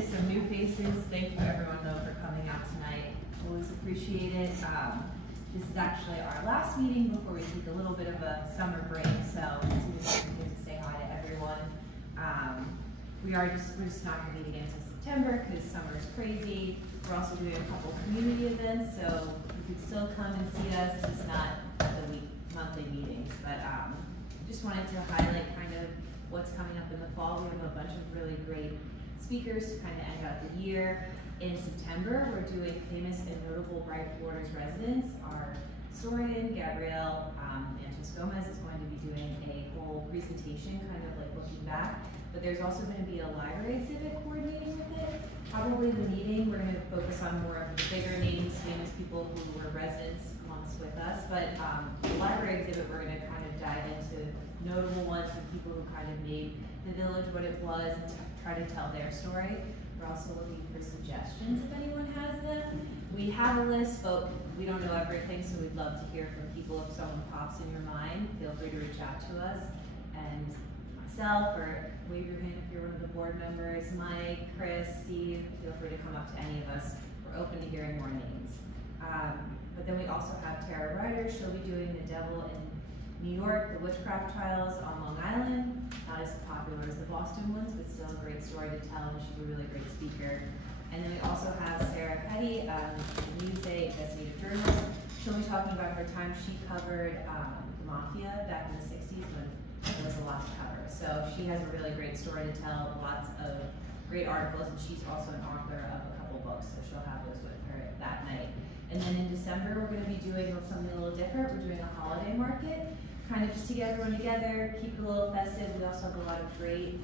faces, some new faces. Thank you everyone though for coming out tonight. Always appreciate it. This is actually our last meeting before we take a little bit of a summer break, so it's good to say hi to everyone. We're just not going to meet again until September because summer is crazy. We're also doing a couple community events, so you can still come and see us. It's not the monthly meetings, but just wanted to highlight kind of what's coming up in the fall. We have a bunch of really great speakers to kind of end out the year. In September, we're doing famous and notable Brightwaters residents. Our historian, Gabrielle Gomez, is going to be doing a whole presentation, kind of like looking back. But there's also going to be a library exhibit coordinating with it. Probably the meeting, we're going to focus on more of the bigger names, famous people who were residents once with us. But the library exhibit, we're going to kind of dive into notable ones and people who kind of made the village what it was and try to tell their story. We're also looking for suggestions if anyone has them. We have a list, but we don't know everything, so we'd love to hear from people. If someone pops in your mind, feel free to reach out to us. And myself, or wave your hand if you're one of the board members, Mike, Chris, Steve, feel free to come up to any of us. We're open to hearing more names. But then we also have Tara Ryder. She'll be doing The Devil in New York, the witchcraft trials on Long Island. Not as popular as the Boston ones, but still a great story to tell, and she's a really great speaker. And then we also have Sarah Petty, Newsday investigative journalist. She'll be talking about her time she covered the mafia back in the 60s when there was a lot to cover. So she has a really great story to tell, lots of great articles, and she's also an author of a couple books, so she'll have those with her that night. And then in December, we're going to be doing something a little different. We're doing a holiday market, kind of just to get everyone together, keep it a little festive. We also have a lot of great,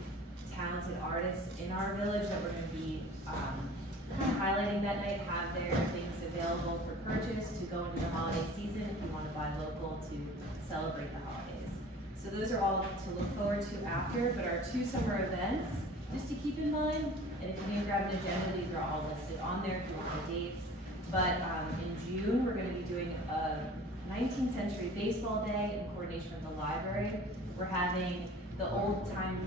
talented artists in our village that we're going to be kind of highlighting that night, have their things available for purchase to go into the holiday season if you want to buy local to celebrate the holidays. So those are all to look forward to after, but our 2 summer events, just to keep in mind, and if you need to grab an agenda, these are all listed on there if you want the dates. But in June, we're going to be doing a 19th century baseball day in coordination with the library. We're having the old time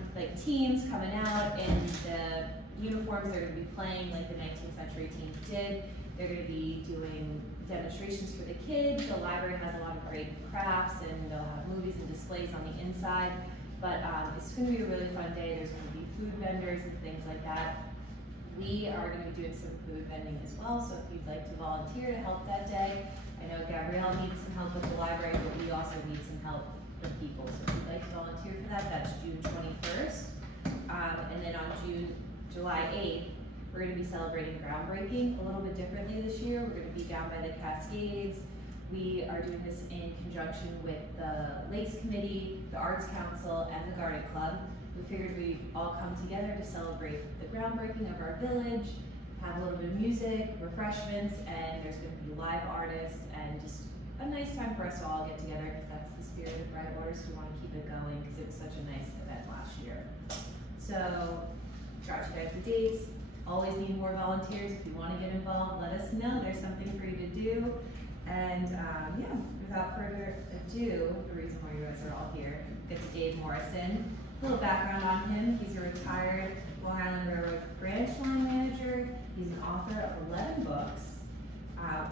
teams coming out in the uniforms. They're going to be playing like the 19th century teams did. They're going to be doing demonstrations for the kids. The library has a lot of great crafts, and they'll have movies and displays on the inside. But it's going to be a really fun day. There's going to be food vendors and things like that. We are going to be doing some food vending as well, so if you'd like to volunteer to help that day. I know Gabrielle needs some help with the library, but we also need some help from people. So if you'd like to volunteer for that, that's June 21st. And then on July 8th, we're going to be celebrating groundbreaking a little bit differently this year. We're going to be down by the Cascades. We are doing this in conjunction with the Lakes Committee, the Arts Council, and the Garden Club. We figured we'd all come together to celebrate the groundbreaking of our village, have a little bit of music, refreshments, and there's going to be live artists, and just a nice time for us to all get together, because that's the spirit of Brightwaters. We want to keep it going because it was such a nice event last year. So, got you guys the dates. Always need more volunteers. If you want to get involved, let us know. There's something for you to do. And yeah, without further ado, the reason why you guys are all here, get to David Morrison. A little background on him. He's a retired Long Island Railroad branch line manager. He's an author of 11 books,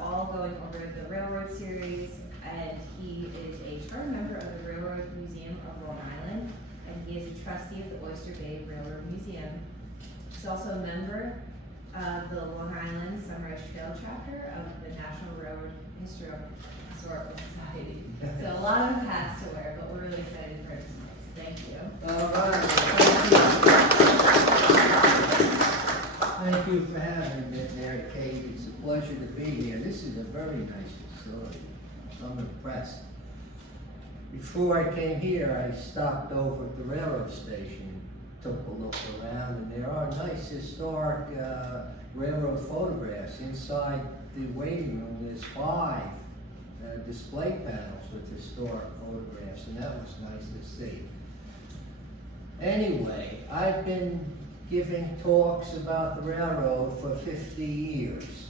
all going over the Railroad series, and he is a charter member of the Railroad Museum of Long Island, and he is a trustee of the Oyster Bay Railroad Museum. He's also a member of the Long Island Sunrise Trail chapter of the National Railroad Historical Society. So a lot of hats to wear, but we're really excited for it tonight. So thank you. All right. Thank you for having me there, Kate. It's a pleasure to be here. This is a very nice facility. I'm impressed. Before I came here, I stopped over at the railroad station, took a look around, and there are nice historic railroad photographs. Inside the waiting room, there's 5 display panels with historic photographs, and that was nice to see. Anyway, I've been giving talks about the railroad for 50 years.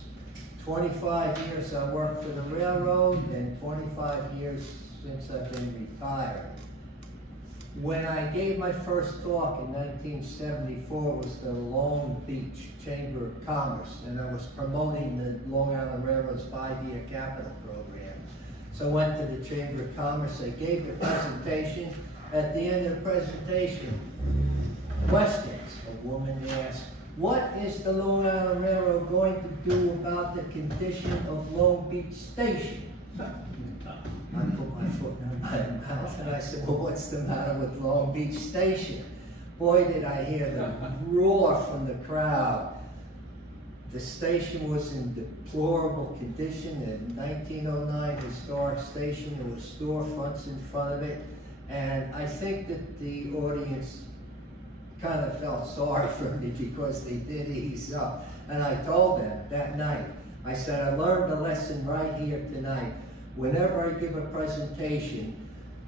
25 years I worked for the railroad, and 25 years since I've been retired. When I gave my first talk in 1974, it was the Long Beach Chamber of Commerce, and I was promoting the Long Island Railroad's 5-year capital program. So I went to the Chamber of Commerce, I gave the presentation. At the end of the presentation, questions. A woman asked, what is the Long Island Railroad going to do about the condition of Long Beach Station? I put my foot in my mouth and I said, well, what's the matter with Long Beach Station? Boy, did I hear the roar from the crowd. The station was in deplorable condition. In 1909 historic station, there were storefronts in front of it. And I think that the audience kind of felt sorry for me because they did ease up. And I told them that night, I said, I learned a lesson right here tonight. Whenever I give a presentation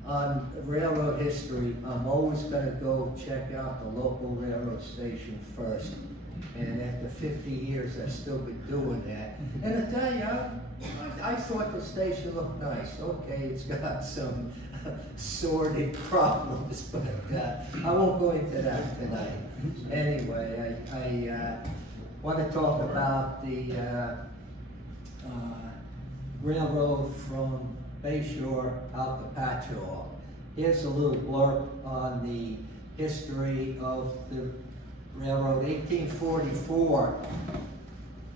on railroad history, I'm always going to go check out the local railroad station first. And after 50 years, I've still been doing that. And I tell you, I thought the station looked nice. Okay, it's got some sordid problems, but I won't go into that tonight. Anyway, I want to talk about the railroad from Bayshore out to Patchogue. Here's a little blurb on the history of the railroad. 1844,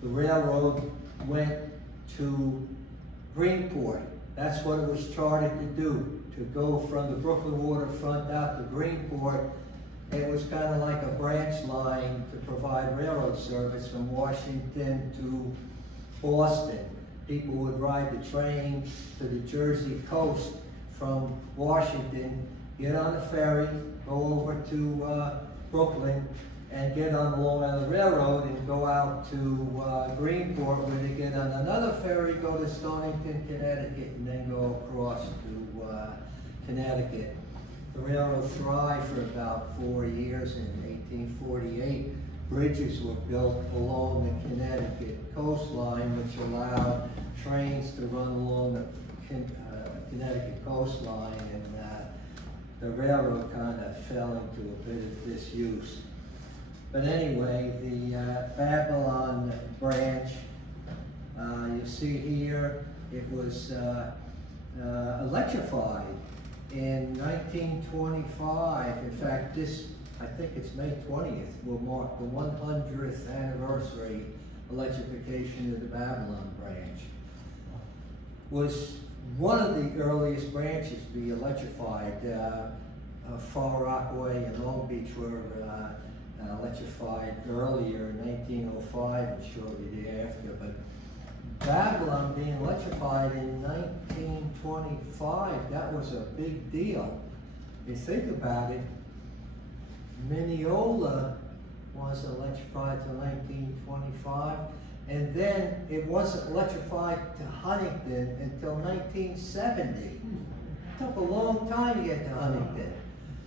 the railroad went to Greenport. That's what it was chartered to do, to go from the Brooklyn waterfront out to Greenport. It was kind of like a branch line to provide railroad service from Washington to Boston. People would ride the train to the Jersey coast from Washington, get on a ferry, go over to Brooklyn, and get on the Long Island Railroad and go out to Greenport, where they get on another ferry, go to Stonington, Connecticut, and then go across to Connecticut. The railroad thrived for about 4 years. In 1848, bridges were built along the Connecticut coastline, which allowed trains to run along the Connecticut coastline, and the railroad kind of fell into a bit of disuse. But anyway, the Babylon branch, you see here, it was electrified in 1925. In fact, this, I think it's May 20th, will mark the 100th anniversary electrification of the Babylon branch. Was one of the earliest branches to be electrified. Far Rockaway and Long Beach were electrified earlier in 1905 and shortly thereafter, but Babylon being electrified in 1925, that was a big deal. If you think about it, Mineola was electrified till 1925, and then it wasn't electrified to Huntington until 1970. It took a long time to get to Huntington.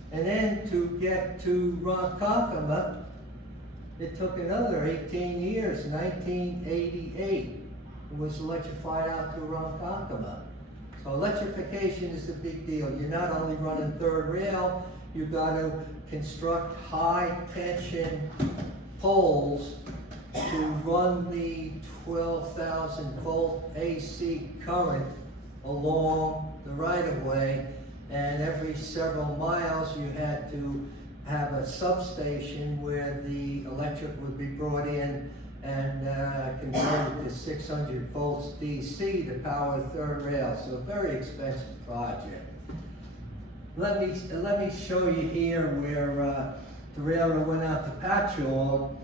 And then to get to Ronkonkoma, it took another 18 years. 1988, it was electrified out to Ronkonkoma. So electrification is a big deal. You're not only running third rail, you've got to construct high tension poles to run the 12,000 volt AC current along the right of way. And every several miles you had to have a substation where the electric would be brought in and converted to 600 volts DC to power third rail. So a very expensive project. Let me show you here where the railroad went out to Patchogue,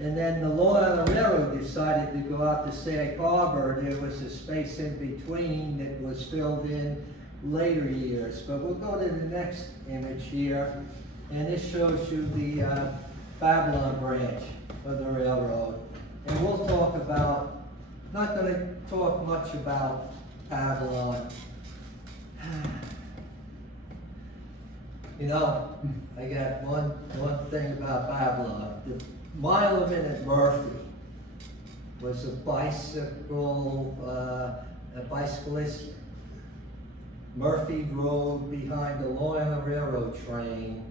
and then the Long Island Railroad decided to go out to Sag Harbor. There was a space in between that was filled in later years. But we'll go to the next image here, and this shows you the Babylon branch of the railroad. And we'll talk about, not going to talk much about Babylon. You know, I got one thing about Babylon. The monument at Murphy was a bicyclist Murphy Road behind the Long Island Railroad train,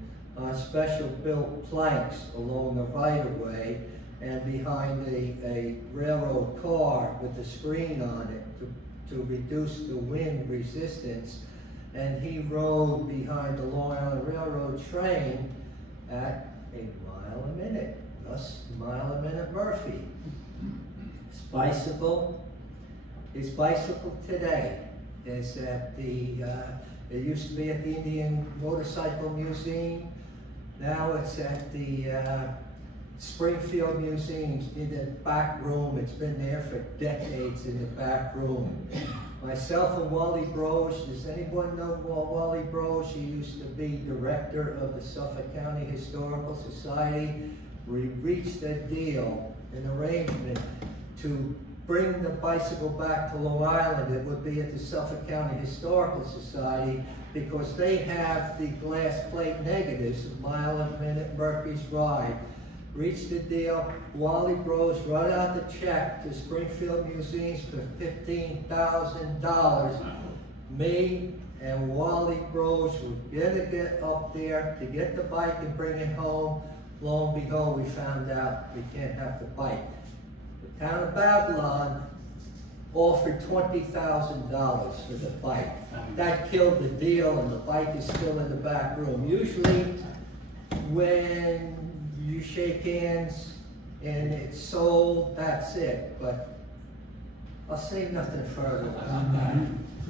special built planks along the right of way, and behind a railroad car with a screen on it to reduce the wind resistance. And he rode behind the Long Island Railroad train at a mile a minute, thus mile a minute Murphy. His bicycle today is at the, it used to be at the Indian Motorcycle Museum. Now it's at the Springfield Museum in the back room. It's been there for decades in the back room. Myself and Wally Broche, does anyone know Wally Broche? He used to be director of the Suffolk County Historical Society. We reached a deal, an arrangement to bring the bicycle back to Long Island. It would be at the Suffolk County Historical Society because they have the glass plate negatives of mile a minute Murphy's ride. Reached a deal. Wally Broche wrote out the check to Springfield Museums for $15,000. Me and Wally Broche were gonna get up there to get the bike and bring it home. Lo and behold, we found out we can't have the bike. The town of Babylon offered $20,000 for the bike. That killed the deal, and the bike is still in the back room. Usually, when you shake hands and it's sold, that's it. But I'll say nothing further about that.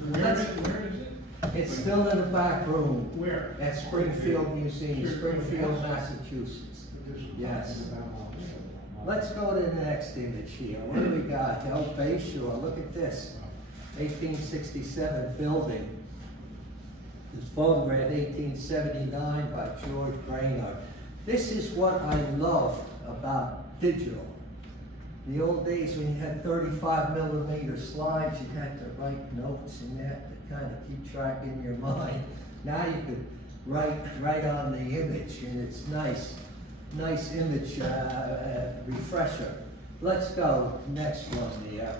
Where is it? It's still in the back room. Where? At Springfield Museum, Springfield, Massachusetts. Yes. Let's go to the next image here. What do we got? El Bayshore. Look at this. 1867 building. It's photographed 1879 by George Brainerd. This is what I love about digital. In the old days when you had 35mm slides, you had to write notes in that to kind of keep track in your mind. Now you could write on the image, and it's nice image refresher. Let's go next one here.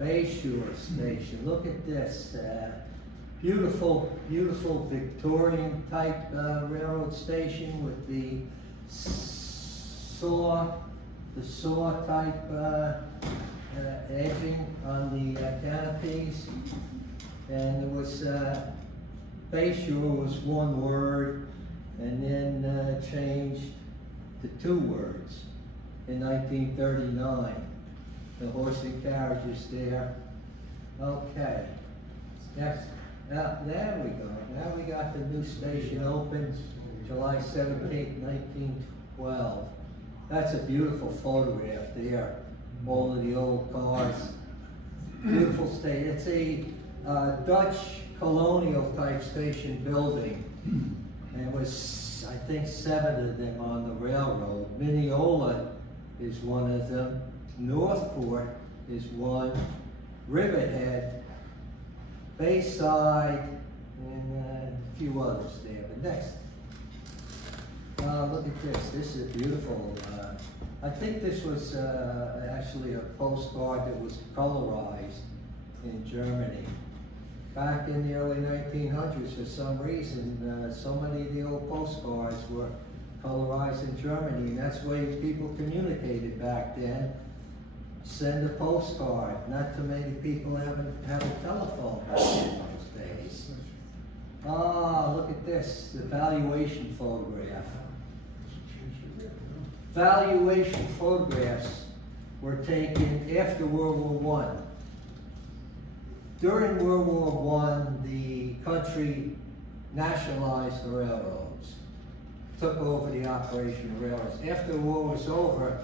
Bayshore Station. Look at this. Beautiful Victorian type railroad station with the saw type edging on the canopies. And it was, Bayshore was one word and then changed to two words in 1939. The horse and carriages there. Okay, next. Now, there we go. Now we got the new station open July 17th, 1912. That's a beautiful photograph there. All of the old cars. Beautiful station. It's a Dutch colonial type station building. And it was, I think, 7 of them on the railroad. Mineola is one of them. Northport is one. Riverhead, Bayside, and a few others there. But next, look at this. This is beautiful. I think this was actually a postcard that was colorized in Germany. Back in the early 1900s, for some reason, so many of the old postcards were colorized in Germany, and that's the way people communicated back then. Send a postcard. Not too many people have a telephone back in those days. Ah, look at this, the valuation photograph. Valuation photographs were taken after World War I. During World War I, the country nationalized the railroads, took over the operation of railroads. After the war was over,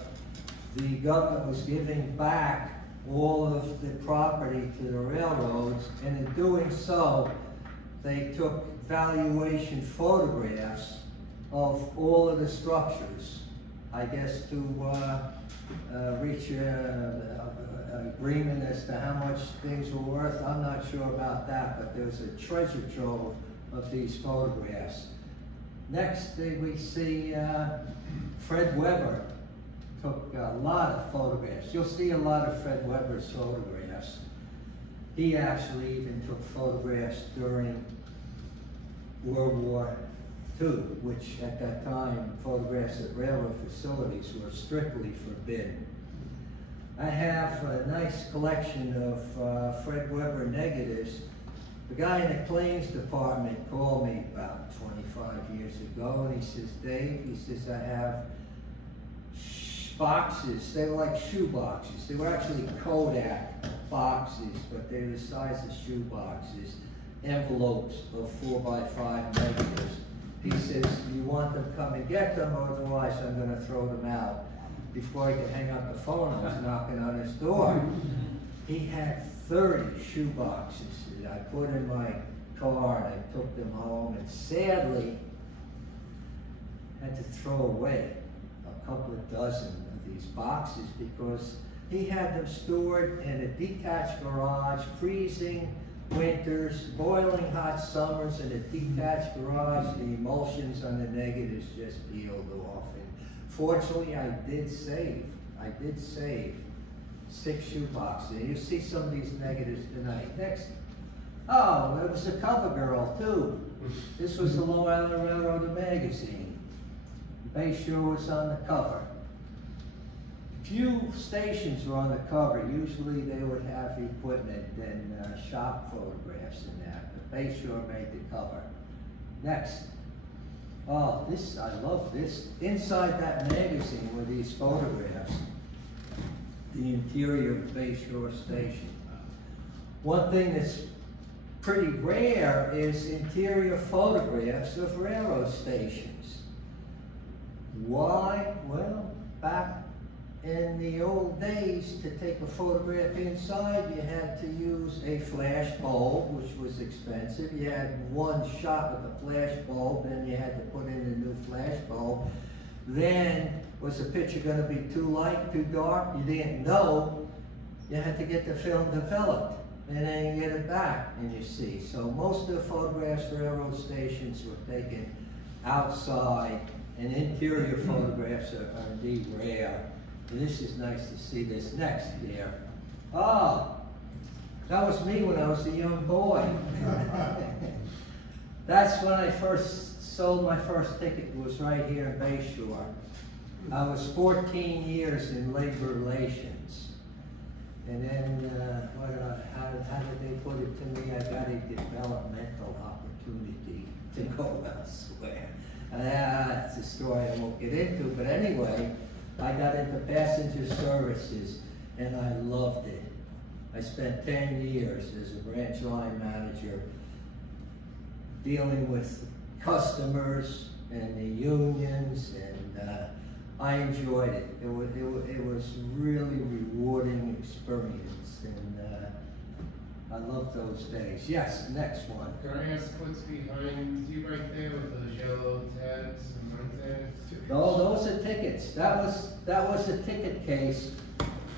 the government was giving back all of the property to the railroads, and in doing so, they took valuation photographs of all of the structures, I guess to reach an agreement as to how much things were worth. I'm not sure about that, but there's a treasure trove of these photographs. Next, we see Fred Weber took a lot of photographs. You'll see a lot of Fred Weber's photographs. He actually even took photographs during World War II, which at that time, photographs at railroad facilities were strictly forbidden. I have a nice collection of Fred Weber negatives. The guy in the claims department called me about 25 years ago, and he says, Dave, he says, I have boxes. They were like shoe boxes. They were actually Kodak boxes, but they were the size of shoe boxes, envelopes of 4x5 negatives. He says, you want them, come and get them, otherwise I'm going to throw them out. Before I could hang up the phone, I was knocking on his door. He had 30 shoe boxes that I put in my car, and I took them home, and sadly had to throw away a couple of dozen of these boxes because he had them stored in a detached garage, freezing winters, boiling hot summers in a detached garage. The emulsions on the negatives just peeled off. And fortunately, I did save 6 shoe boxes. And you see some of these negatives tonight. Next. Oh, there was a cover girl too. This was the Long Island Railroad magazine. Bayshore was on the cover. Few stations were on the cover. Usually they would have equipment and shop photographs in that. But Bayshore made the cover. Next. Oh, this, I love this. Inside that magazine were these photographs. The interior of Bayshore Station. One thing that's pretty rare is interior photographs of railroad stations. Why? Well, back in the old days, to take a photograph inside, you had to use a flash bulb, which was expensive. You had one shot with a flash bulb, then you had to put in a new flash bulb. Then, was the picture going to be too light, too dark? You didn't know. You had to get the film developed, and then you get it back, and you see. So most of the photographs for railroad stations were taken outside, and interior photographs are indeed rare. And this is nice to see this next here. Oh, that was me when I was a young boy. That's when I first sold my first ticket. It was right here in Bayshore. I was 14 years in labor relations. And then, how did they put it to me? I got a developmental opportunity to go elsewhere. That's a story I won't get into, but anyway, I got into passenger services, and I loved it. I spent 10 years as a branch line manager dealing with customers and the unions, and I enjoyed it. It was really rewarding experience, and I love those days. Yes, next one. Can I ask what's behind you right there with those yellow tags and white tags? No, those are tickets. That was a ticket case.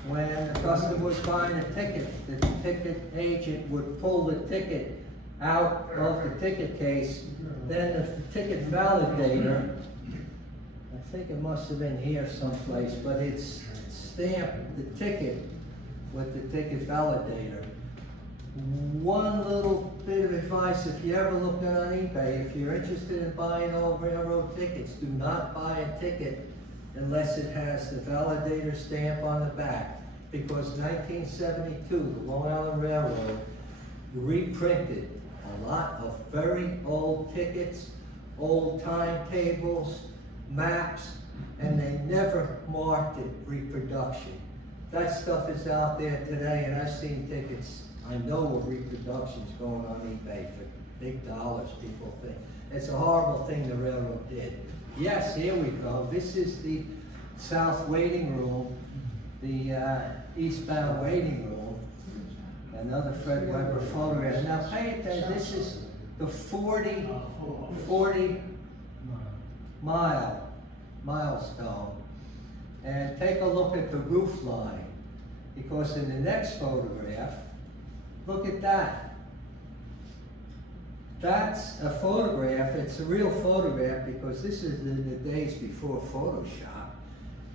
When the customer was buying a ticket, the ticket agent would pull the ticket out of the ticket case. Then the ticket validator, I think it must have been here someplace, but it's stamped the ticket with the ticket validator. One little bit of advice, if you ever look on eBay, if you're interested in buying old railroad tickets, do not buy a ticket unless it has the validator stamp on the back. Because 1972, the Long Island Railroad reprinted a lot of very old tickets, old timetables, maps, and they never marked it reproduction. That stuff is out there today, and I've seen tickets, I know of reproductions going on eBay for big dollars, people think. It's a horrible thing the railroad did. Yes, here we go. This is the south waiting room, the eastbound waiting room. Another Fred Weber photograph. Now pay attention, this is the 40 milestone. And take a look at the roof line, because in the next photograph, look at that. That's a photograph. It's a real photograph because this is in the days before Photoshop.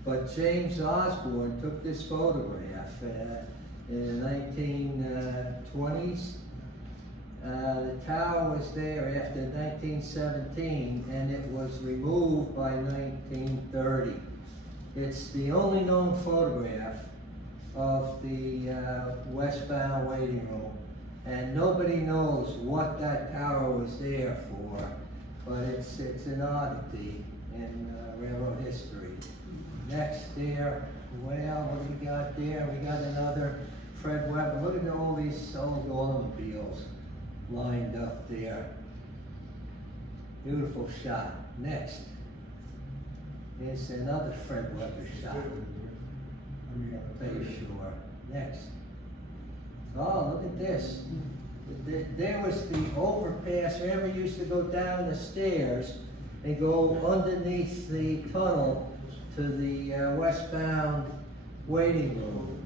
But James Osborne took this photograph. in the 1920s. The tower was there after 1917, and it was removed by 1930. It's the only known photograph of the westbound waiting room, and nobody knows what that tower was there for, but it's an oddity in railroad history. Next there, well, what do we got there? We got another Fred Weber. Look at all these old automobiles lined up there. Beautiful shot. Next, here's another Fred Weber shot. Bayshore. Next. Oh, look at this. There was the overpass. Remember, you used to go down the stairs and go underneath the tunnel to the westbound waiting room.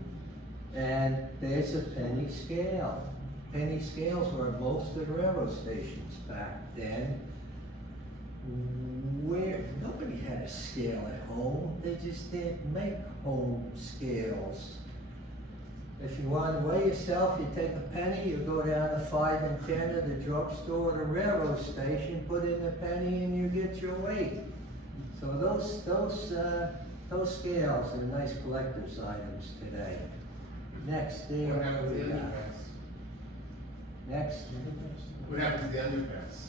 And there's a penny scale. Penny scales were at most of the railroad stations back then. Where nobody had a scale at home. They just didn't make home scales. If you want to weigh yourself, you take a penny, you go down to 5 and 10 at the drugstore or the railroad station, put in a penny, and you get your weight. So those scales are nice collector's items today. Next, there What happened to we the got. underpass? Next. What happened to the underpass?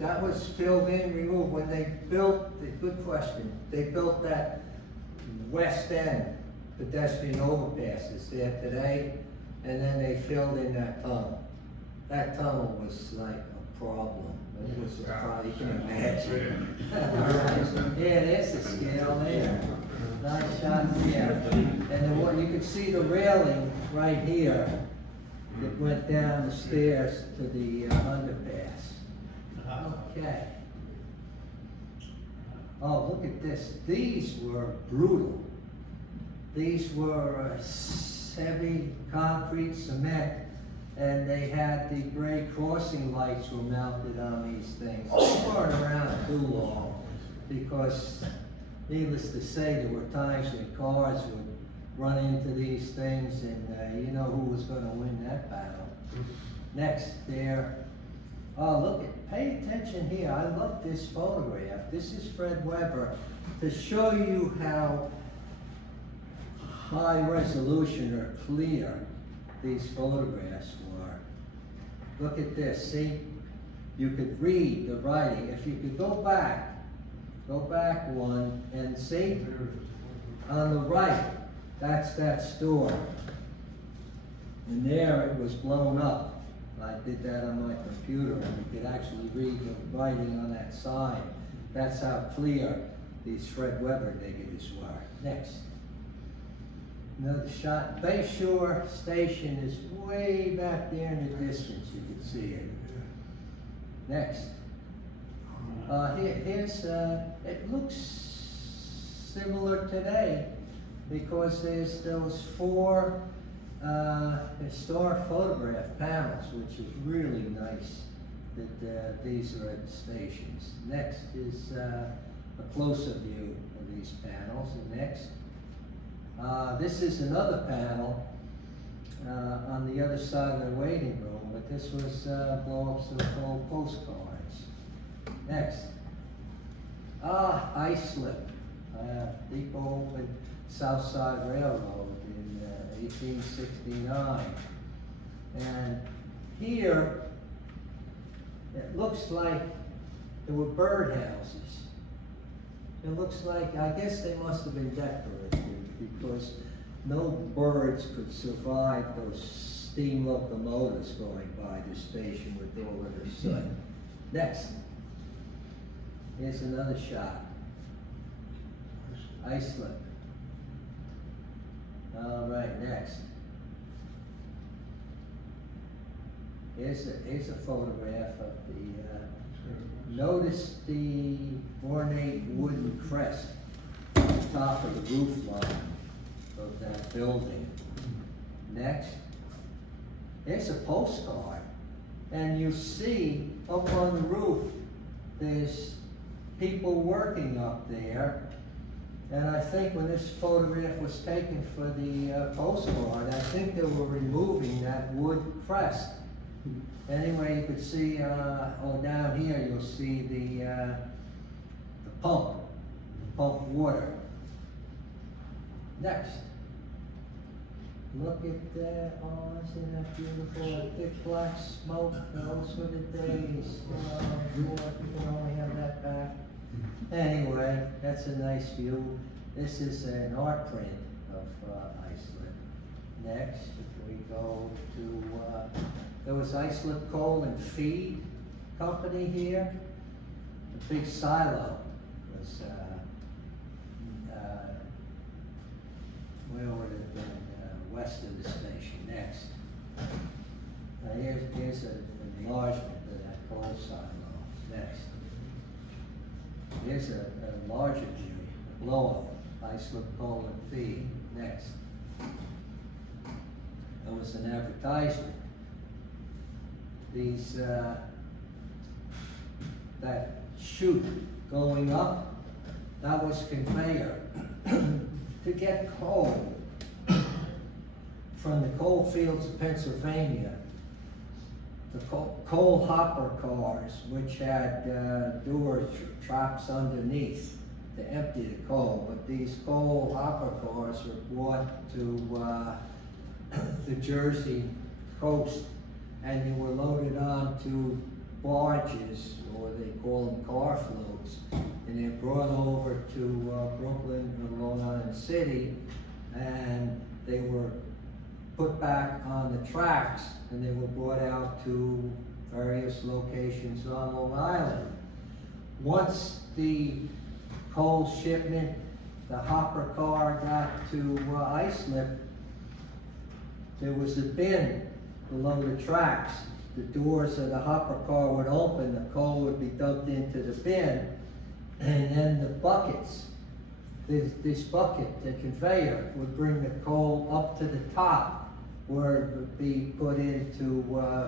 That was filled in, removed when they built. Good question. They built that west end pedestrian overpasses there today, and then they filled in that tunnel. That tunnel was like a problem. It was a problem, you can imagine. Yeah, there's the scale there. Nice shot there. And then what you can see the railing right here that went down the stairs to the underpass. Okay. Oh, look at this. These were brutal. These were heavy concrete cement, and they had the gray crossing lights were mounted on these things. They weren't around too long because, needless to say, there were times when cars would run into these things, and you know who was going to win that battle. Next there. Oh, look at, pay attention here. I love this photograph. This is Fred Weber to show you how high resolution or clear these photographs were. Look at this, see? You could read the writing. If you could go back one and see on the right, that's that store. And there it was blown up. I did that on my computer, and you could actually read the writing on that sign. That's how clear these Fred Weber negatives were. Next. Another shot. Bayshore Station is way back there in the distance. You can see it. Next. Here's, it looks similar today because there's those 4 historic photograph panels, which is really nice that these are at the stations. Next is a closer view of these panels. And next, this is another panel on the other side of the waiting room, but this was blow-ups of old postcards. Next, Islip, Depot and South Side Railroad in 1869. And here, it looks like there were birdhouses. It looks like, I guess they must have been decorative because no birds could survive those steam locomotives going by the station with all of their soot. Next, here's another shot. Islip. All right, next. Here's a photograph of the, notice the ornate wooden crest on the top of the roof line of that building. Next, here's a postcard. And you see up on the roof, there's people working up there. And I think when this photograph was taken for the postcard, I think they were removing that wood crest. Anyway, you could see, down here, you'll see the pump water. Next. Look at that, oh, isn't that beautiful? That thick black smoke, those were the days. Oh, boy, we can only have that back. Anyway, that's a nice view. This is an art print of Islip. Next, we go to, there was Islip Coal and Feed Company here. The big silo was, where would it have been? West of the station. Next. Now here's an enlargement of that coal silo. Next. Here's a larger view, a blow up, Islip Coal and Feed. Next. There was an advertisement. These, that chute going up, that was conveyor to get coal from the coal fields of Pennsylvania. The coal hopper cars, which had door traps underneath to empty the coal, but these coal hopper cars were brought to the Jersey coast, and they were loaded onto barges, or they call them car floats, and they're brought over to Brooklyn or Long Island City, and they were put back on the tracks, and they were brought out to various locations on Long Island. Once the coal shipment, the hopper car got to Islip, there was a bin below the tracks. The doors of the hopper car would open, the coal would be dumped into the bin, and then the buckets, this bucket, the conveyor, would bring the coal up to the top, where it would be put into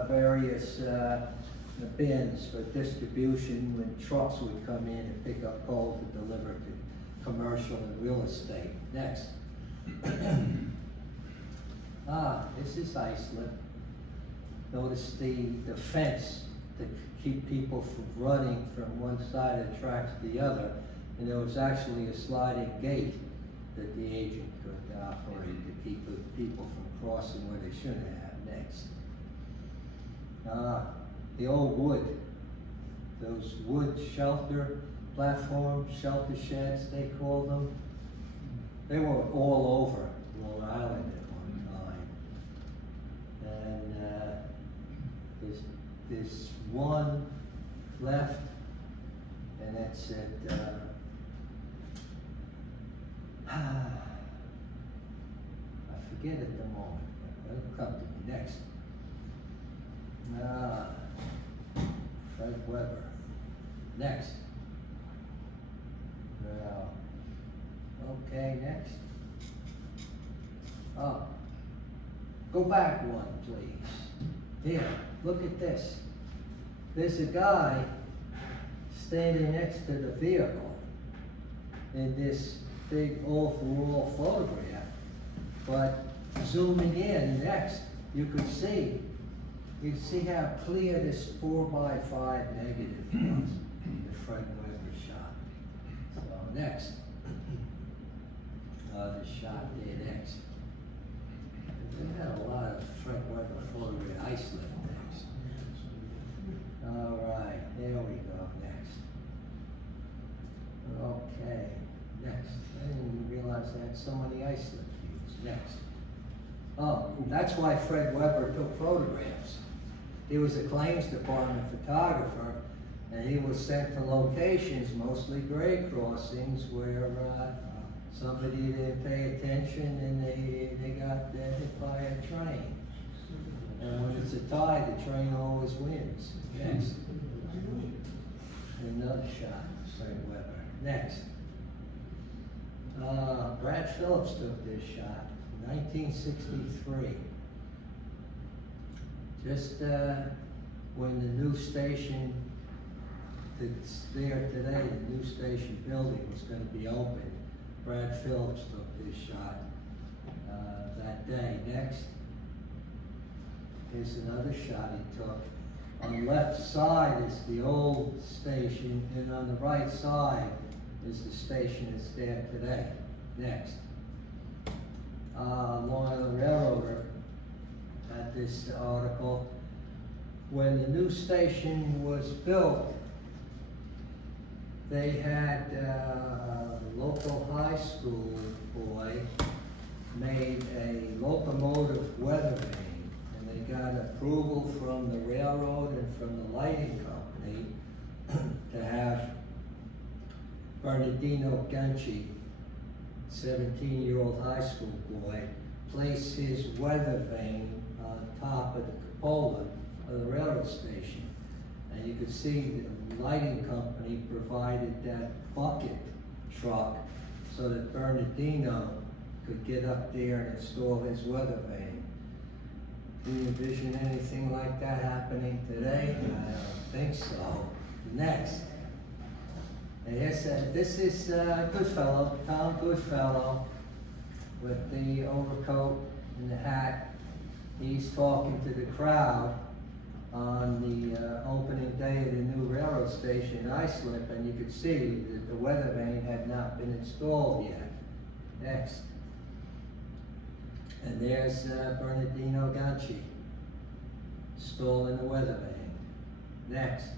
various bins for distribution when trucks would come in and pick up coal to deliver to commercial and real estate. Next. This is Islip. Notice the fence to keep people from running from one side of the tracks to the other. And there was actually a sliding gate that the agent could operate to keep people from crossing where they shouldn't have. Next. The old wood. Those wood shelter platforms, shelter sheds, they called them. They were all over Long Island at one time. And there's one left, and that's at I forget at the moment, but it'll come to me. Next. Fred Weber. Next. Okay, next. Go back one, please. Here, look at this. There's a guy standing next to the vehicle in this big overall photograph, but zooming in next, you can see how clear this 4x5 negative was the Fred Weber shot. So next, the shot there next. We had a lot of Fred Weber photograph Islip next. All right, there we go. Next. Okay, next. I didn't even realize I had so many Islip views. Next. Oh, that's why Fred Weber took photographs. He was a claims department photographer, and he was sent to locations, mostly grade crossings, where somebody didn't pay attention and they got hit by a train. And when it's a tie, the train always wins. Next. Another shot, Fred Weber. Next. Brad Phillips took this shot, 1963. Just when the new station that's there today, the new station building was going to be open, Brad Phillips took this shot that day. Next. Here's another shot he took. On the left side is the old station, and on the right side is the station that's there today. Next. Long Island Railroader had this article. When the new station was built, they had a local high school boy made a locomotive weather vane, and they got approval from the railroad and from the lighting company to have Bernardino Ganci, 17-year-old high school boy, place his weather vane on top of the cupola of the railroad station. And you could see the lighting company provided that bucket truck so that Bernardino could get up there and install his weather vane. Do you envision anything like that happening today? I don't think so. Next. And this is Goodfellow, Tom Goodfellow, with the overcoat and the hat. He's talking to the crowd on the opening day of the new railroad station in Islip, and you could see that the weather vane had not been installed yet. Next. And there's Bernardino Ganci installing the weather vane. Next.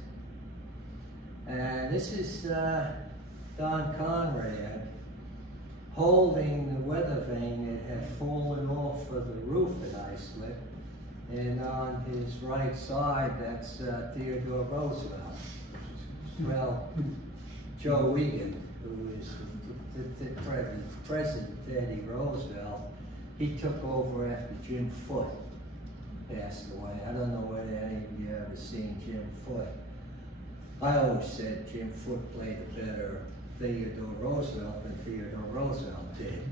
And this is Don Conrad holding the weather vane that had fallen off of the roof at Islip. And on his right side, that's Theodore Roosevelt. Well, Joe Egan, who is the President Teddy Roosevelt, he took over after Jim Foote passed away. I don't know whether any of you ever seen Jim Foote. I always said Jim Foote played a better Theodore Roosevelt than Theodore Roosevelt did.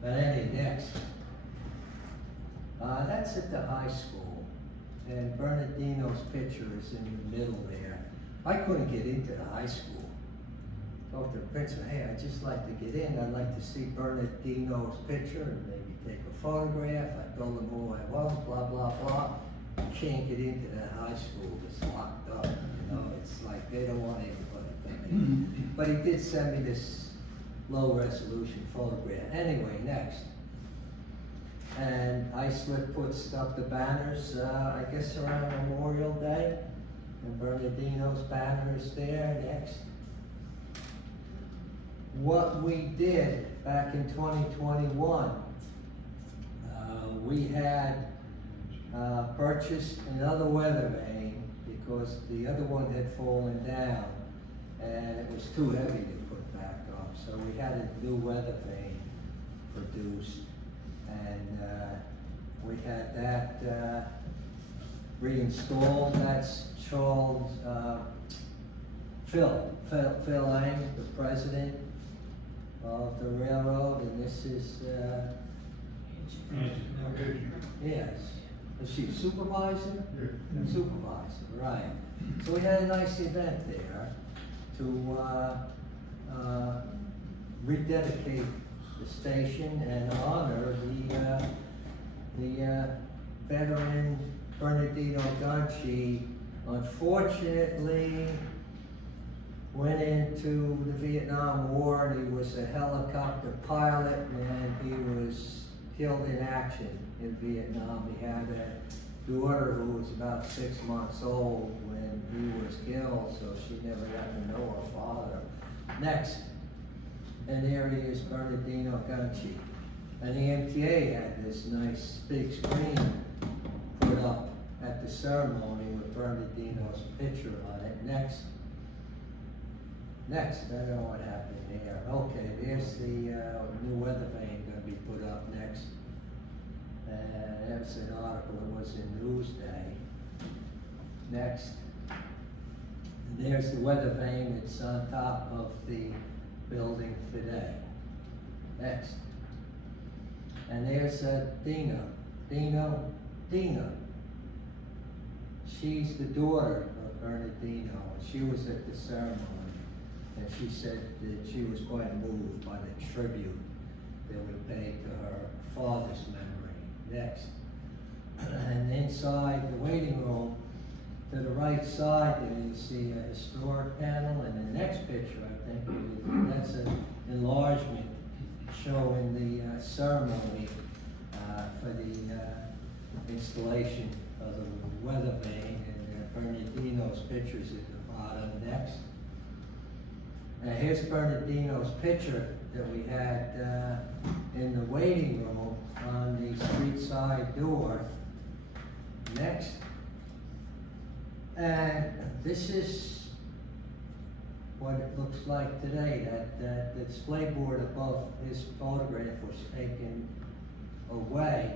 But anyway, next. That's at the high school, and Bernardino's picture is in the middle there. I couldn't get into the high school. Talked to the principal, hey, I'd just like to get in. I'd like to see Bernardino's picture and maybe take a photograph. I told him who I was, blah, blah, blah. You can't get into that high school. It's locked up, you know. It's like they don't want anybody coming in. But he did send me this low-resolution photograph. Anyway, next. And Islip puts up the banners, I guess around Memorial Day. And Bernardino's banner is there. Next. What we did back in 2021, we had purchased another weather vane because the other one had fallen down and it was too heavy to put back up. So we had a new weather vane produced, and we had that reinstalled. That's Charles Phil Lang, the president of the railroad, and this is yes. Is she a supervisor? Yeah. Supervisor, right. So we had a nice event there to rededicate the station and honor the veteran Bernardino Ganci. Unfortunately, went into the Vietnam War, and he was a helicopter pilot, and he was killed in action in Vietnam. He had a daughter who was about 6 months old when he was killed, so she never got to know her father. Next, and there he is, Bernardino Ganci. And the MTA had this nice big screen put up at the ceremony with Bernardino's picture on it. Next. Next, I don't know what happened there. Okay, there's the new weather vane going to be put up next. That was an article that was in Newsday. Next. And there's the weather vane that's on top of the building today. Next. And there's Dina. She's the daughter of Bernardino. She was at the ceremony. And she said that she was quite moved by the tribute that we paid to her father's memory. Next. And inside the waiting room, to the right side, there you see a historic panel, and the next picture, I think, that's an enlargement showing the ceremony for the installation of the weather vane, and Bernardino's pictures at the bottom. Next. Here's Bernardino's picture that we had in the waiting room on the street side door. Next. And this is what it looks like today. That display board above his photograph was taken away.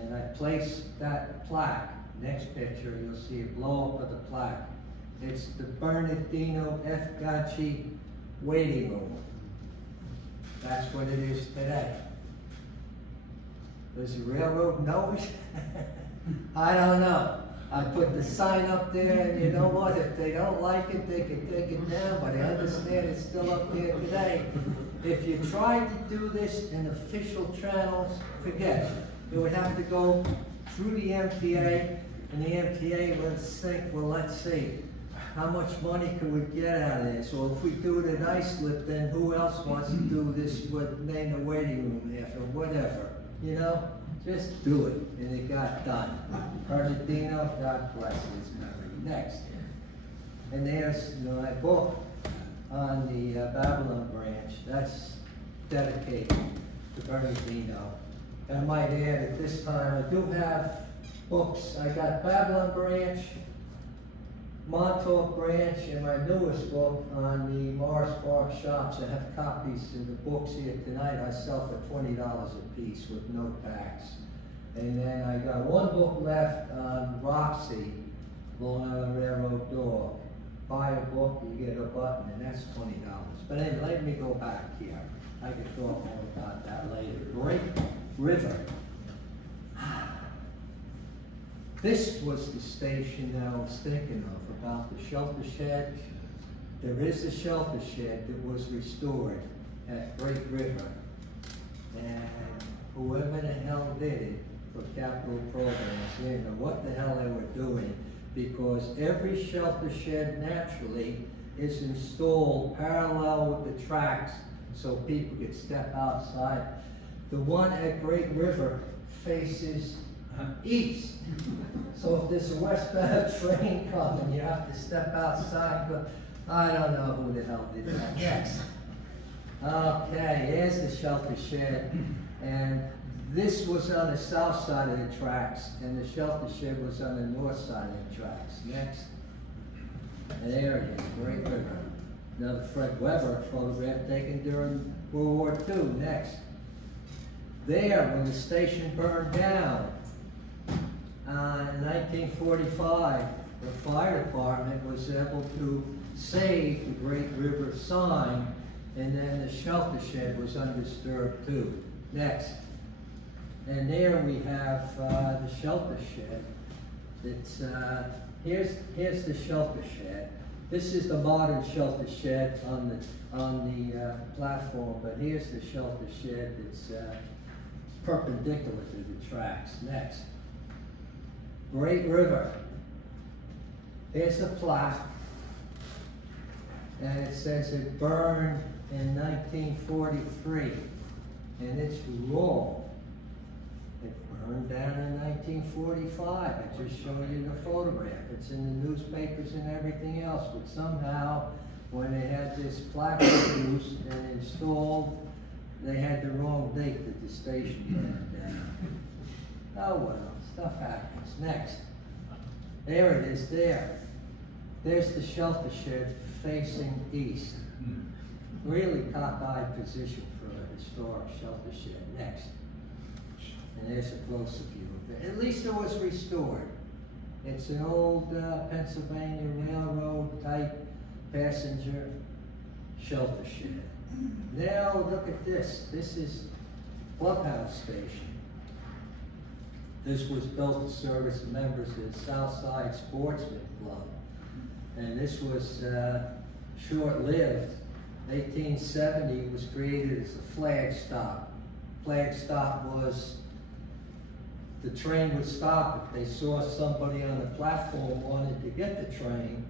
And I placed that plaque. Next picture, you'll see a blow up of the plaque. It's the Bernardino F. Gacci waiting room. That's what it is today. Does the railroad know it? I don't know. I put the sign up there, and you know what? If they don't like it, they can take it down, but I understand it's still up there today. If you tried to do this in official channels, forget it. You would have to go through the MTA, and the MTA would think, well, let's see, how much money can we get out of this? Or if we do it at Islip, then who else wants to do this, would name the waiting room after, whatever, you know? Just do it, and it got done. Bernardino, God bless his memory. Next. And there's my book on the Babylon branch. That's dedicated to Bernardino. I might add at this time, I do have books. I got Babylon branch, Montauk branch, and my newest book on the Morris Park shops. I have copies of the books here tonight. I sell for $20 a piece with no tax. And then I got one book left on Roxy, Long Island Railroad Dog. Buy a book, you get a button, and that's $20. But anyway, let me go back here. I can talk more about that later. Great River. This was the station that I was thinking of, about the shelter shed. There is a shelter shed that was restored at Great River. And whoever the hell did it for capital programs, they didn't know what the hell they were doing, because every shelter shed naturally is installed parallel with the tracks so people could step outside. The one at Great River faces east. So if there's a westbound train coming, you have to step outside. But I don't know who the hell did that. Yes. Okay, here's the shelter shed. And this was on the south side of the tracks, and the shelter shed was on the north side of the tracks. Next. And there it is, Great River. Another Fred Weber photograph taken during World War II. Next. There, when the station burned down, in 1945, the fire department was able to save the Great River sign, and then the shelter shed was undisturbed too. Next. And there we have the shelter shed. It's, here's the shelter shed. This is the modern shelter shed on the platform, but here's the shelter shed that's perpendicular to the tracks. Next. Great River. Here's the plaque, and it says it burned in 1943, and it's wrong. It burned down in 1945. I just showed you the photograph. It's in the newspapers and everything else, but somehow when they had this plaque produced and installed, they had the wrong date that the station burned down. Oh well, stuff happens. Next. There it is there. There's the shelter shed facing east. Really cockeyed position for a historic shelter shed. Next. And there's a closer view of it. At least it was restored. It's an old Pennsylvania Railroad type passenger shelter shed. Now look at this. This is Clubhouse Station. This was built to service members of the Southside Sportsman Club. And this was short-lived. 1870 it was created as a flag stop. Flag stop was the train would stop if they saw somebody on the platform wanted to get the train,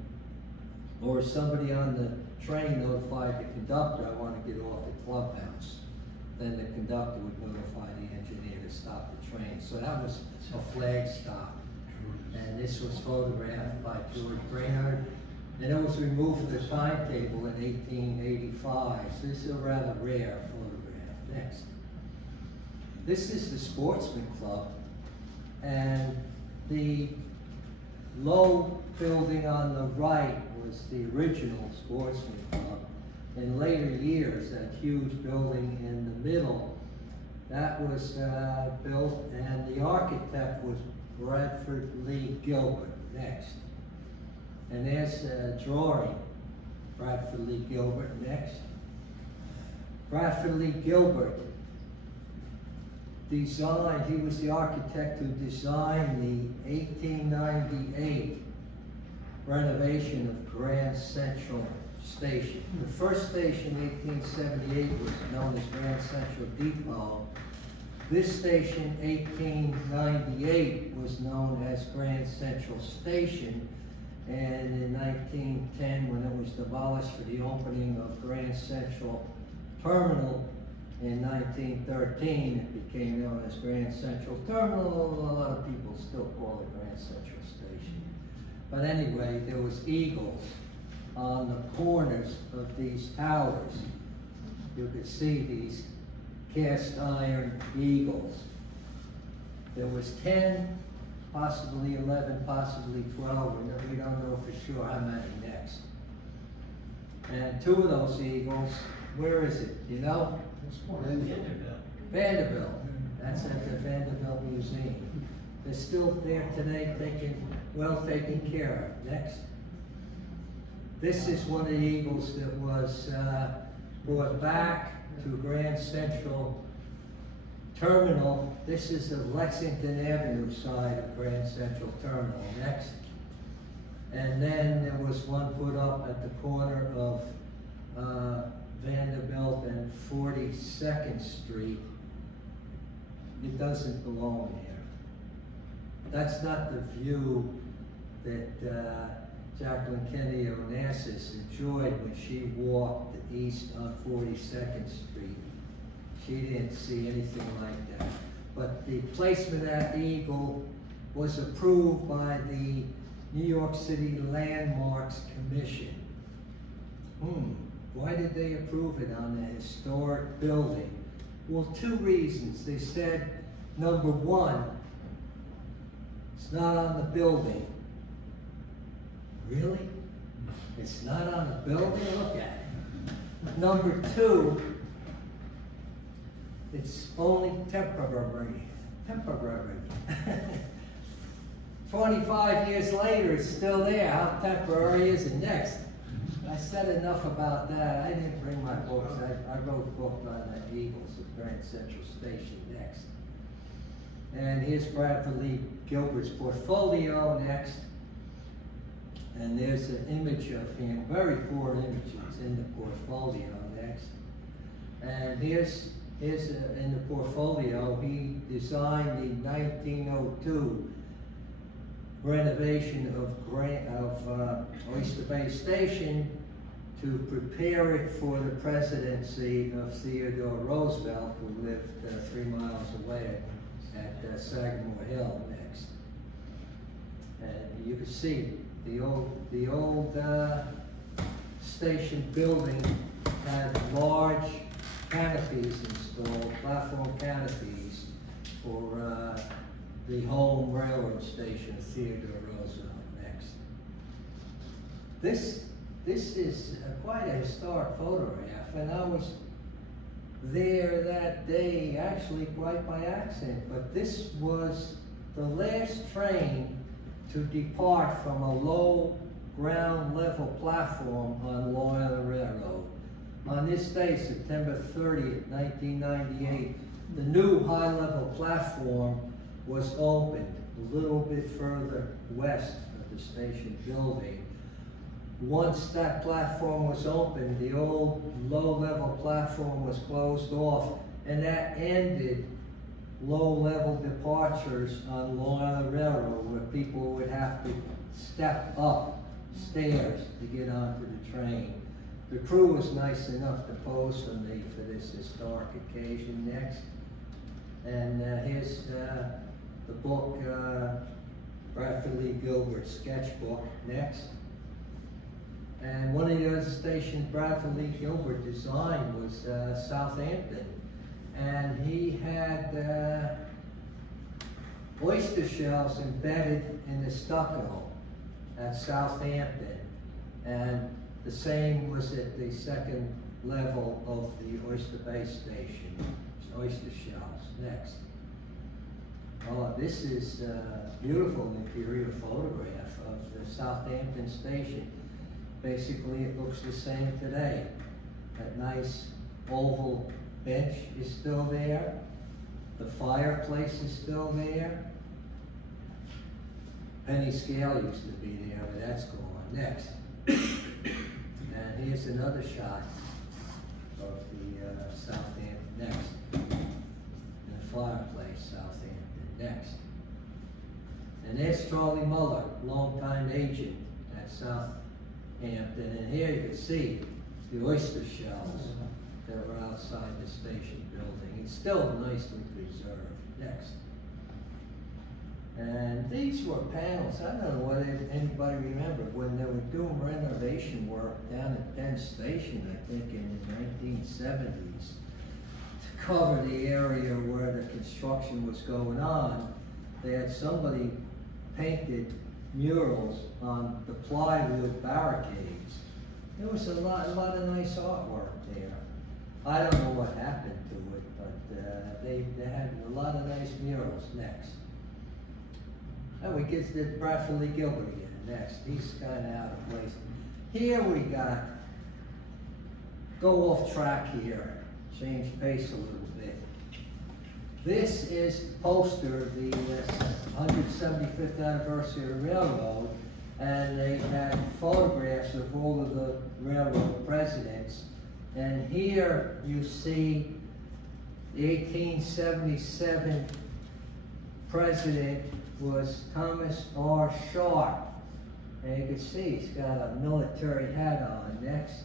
or somebody on the train notified the conductor, I want to get off the clubhouse. Then the conductor would notify the engineer to stop the train. So that was a flag stop. And this was photographed by George Brainerd. And it was removed from the timetable in 1885. So this is a rather rare photograph. Next. This is the Sportsman Club. And the low building on the right was the original Sportsman Club. In later years, that huge building in the middle, that was built, and the architect was Bradford Lee Gilbert. Next. And there's a drawing, Bradford Lee Gilbert. Next. Bradford Lee Gilbert designed, he was the architect who designed the 1898 renovation of Grand Central Station. The first station in 1878 was known as Grand Central Depot. This station, 1898, was known as Grand Central Station. And in 1910, when it was demolished for the opening of Grand Central Terminal, in 1913, it became known as Grand Central Terminal. A lot of people still call it Grand Central Station. But anyway, there was eagles on the corners of these towers. You could see these cast iron eagles. There was 10, possibly 11, possibly 12. We don't know for sure how many next. And two of those eagles, where is it? You know? Vanderbilt. That's at the Vanderbilt Museum. They're still there today, well taken care of. Next. This is one of the eagles that was brought back to Grand Central Terminal. This is the Lexington Avenue side of Grand Central Terminal. Next. And then there was one put up at the corner of Vanderbilt and 42nd Street. It doesn't belong here. That's not the view that Jacqueline Kennedy Onassis enjoyed when she walked east on 42nd Street. She didn't see anything like that. But the placement of that eagle was approved by the New York City Landmarks Commission. Why did they approve it on a historic building? Well, two reasons. They said, number one, it's not on the building. Really? It's not on the building? Look at it. Number two, it's only temporary. 25 years later, it's still there. How temporary is it? Next. I said enough about that. I didn't bring my books. I wrote a book on the Eagles at Grand Central Station. Next. And here's Bradford Lee Gilbert's portfolio. Next. And there's an image of him, very poor images in the portfolio. Next. And here's in the portfolio, he designed the 1902 renovation of Oyster Bay Station to prepare it for the presidency of Theodore Roosevelt, who lived 3 miles away at Sagamore Hill. Next. And you can see the old station building had large canopies installed, platform canopies for the home railroad station of Theodore Roosevelt. Next. This is quite a historic photograph, and I was there that day, actually quite by accident, but this was the last train to depart from a low ground level platform on Long Island Railroad. On this day, September 30th, 1998, the new high level platform was opened a little bit further west of the station building, Once that platform was opened, the old low-level platform was closed off, and that ended low-level departures on Long Island Railroad, where people would have to step up stairs to get onto the train. The crew was nice enough to pose for me for this historic occasion. Next. And here's the book, Bradford Lee Gilbert's sketchbook. Next. And one of the other stations Bradford Lee Gilbert designed was Southampton. And he had oyster shells embedded in the stucco at Southampton. And the same was at the second level of the Oyster Bay Station, oyster shells. Next. Oh, this is a beautiful interior photograph of the Southampton Station. Basically, it looks the same today. That nice oval bench is still there. The fireplace is still there. Penny scale used to be there, but that's gone. Next. And here's another shot of the Southampton. Next. And the fireplace, Southampton. Next. And there's Charlie Muller, longtime agent at Southampton. And here you can see the oyster shells that were outside the station building. It's still nicely preserved. Next. And these were panels. I don't know whether anybody remembered when they were doing renovation work down at Penn Station, I think in the 1970s, to cover the area where the construction was going on. They had somebody painted murals on the plywood barricades. There was a lot of nice artwork there. I don't know what happened to it, but they had a lot of nice murals. Next. Oh, we get to Bradford Lee Gilbert again. Next. He's kind of out of place. Here we got, go off track here, change pace a little bit. This is the poster of the 175th anniversary of the railroad, and they had photographs of all of the railroad presidents. And here you see the 1877 president was Thomas R. Sharp. And you can see he's got a military hat on. Next.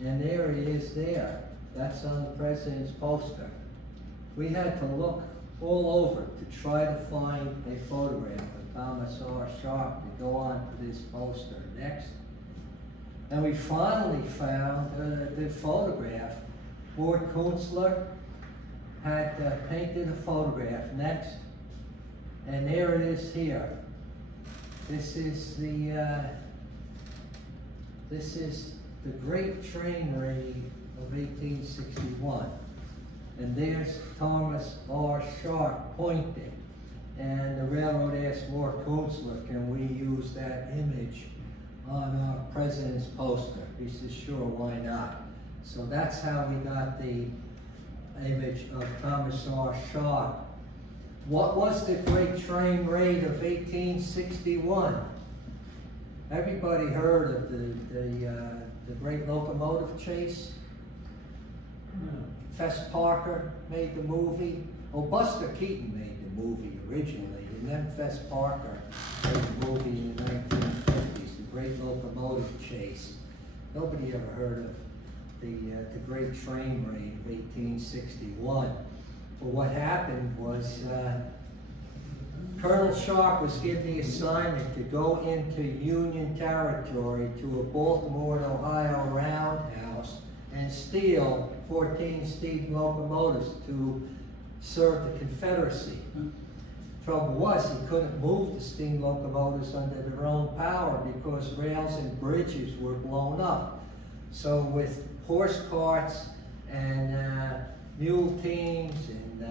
And there he is there. That's on the president's poster. We had to look all over to try to find a photograph of Thomas R. Sharp to go on to this poster. Next. And we finally found the photograph. Ward Kunstler had painted a photograph. Next. And there it is here. This is the Great Train Raid of 1861. And there's Thomas R. Sharp pointing. And the railroad asked Ward Kunstler, can we use that image on our president's poster? He says, sure, why not? So that's how we got the image of Thomas R. Sharp. What was the Great Train Raid of 1861? Everybody heard of the Great Locomotive Chase? Fess Parker made the movie. Oh, Buster Keaton made the movie originally, and then Fess Parker made the movie in the 1950s, the Great Locomotive Chase. Nobody ever heard of the Great Train Raid of 1861. But what happened was Colonel Sharp was given the assignment to go into Union territory to a Baltimore and Ohio roundhouse and steal 14 steam locomotives to serve the Confederacy. Trouble was, he couldn't move the steam locomotives under their own power because rails and bridges were blown up. So with horse carts and mule teams and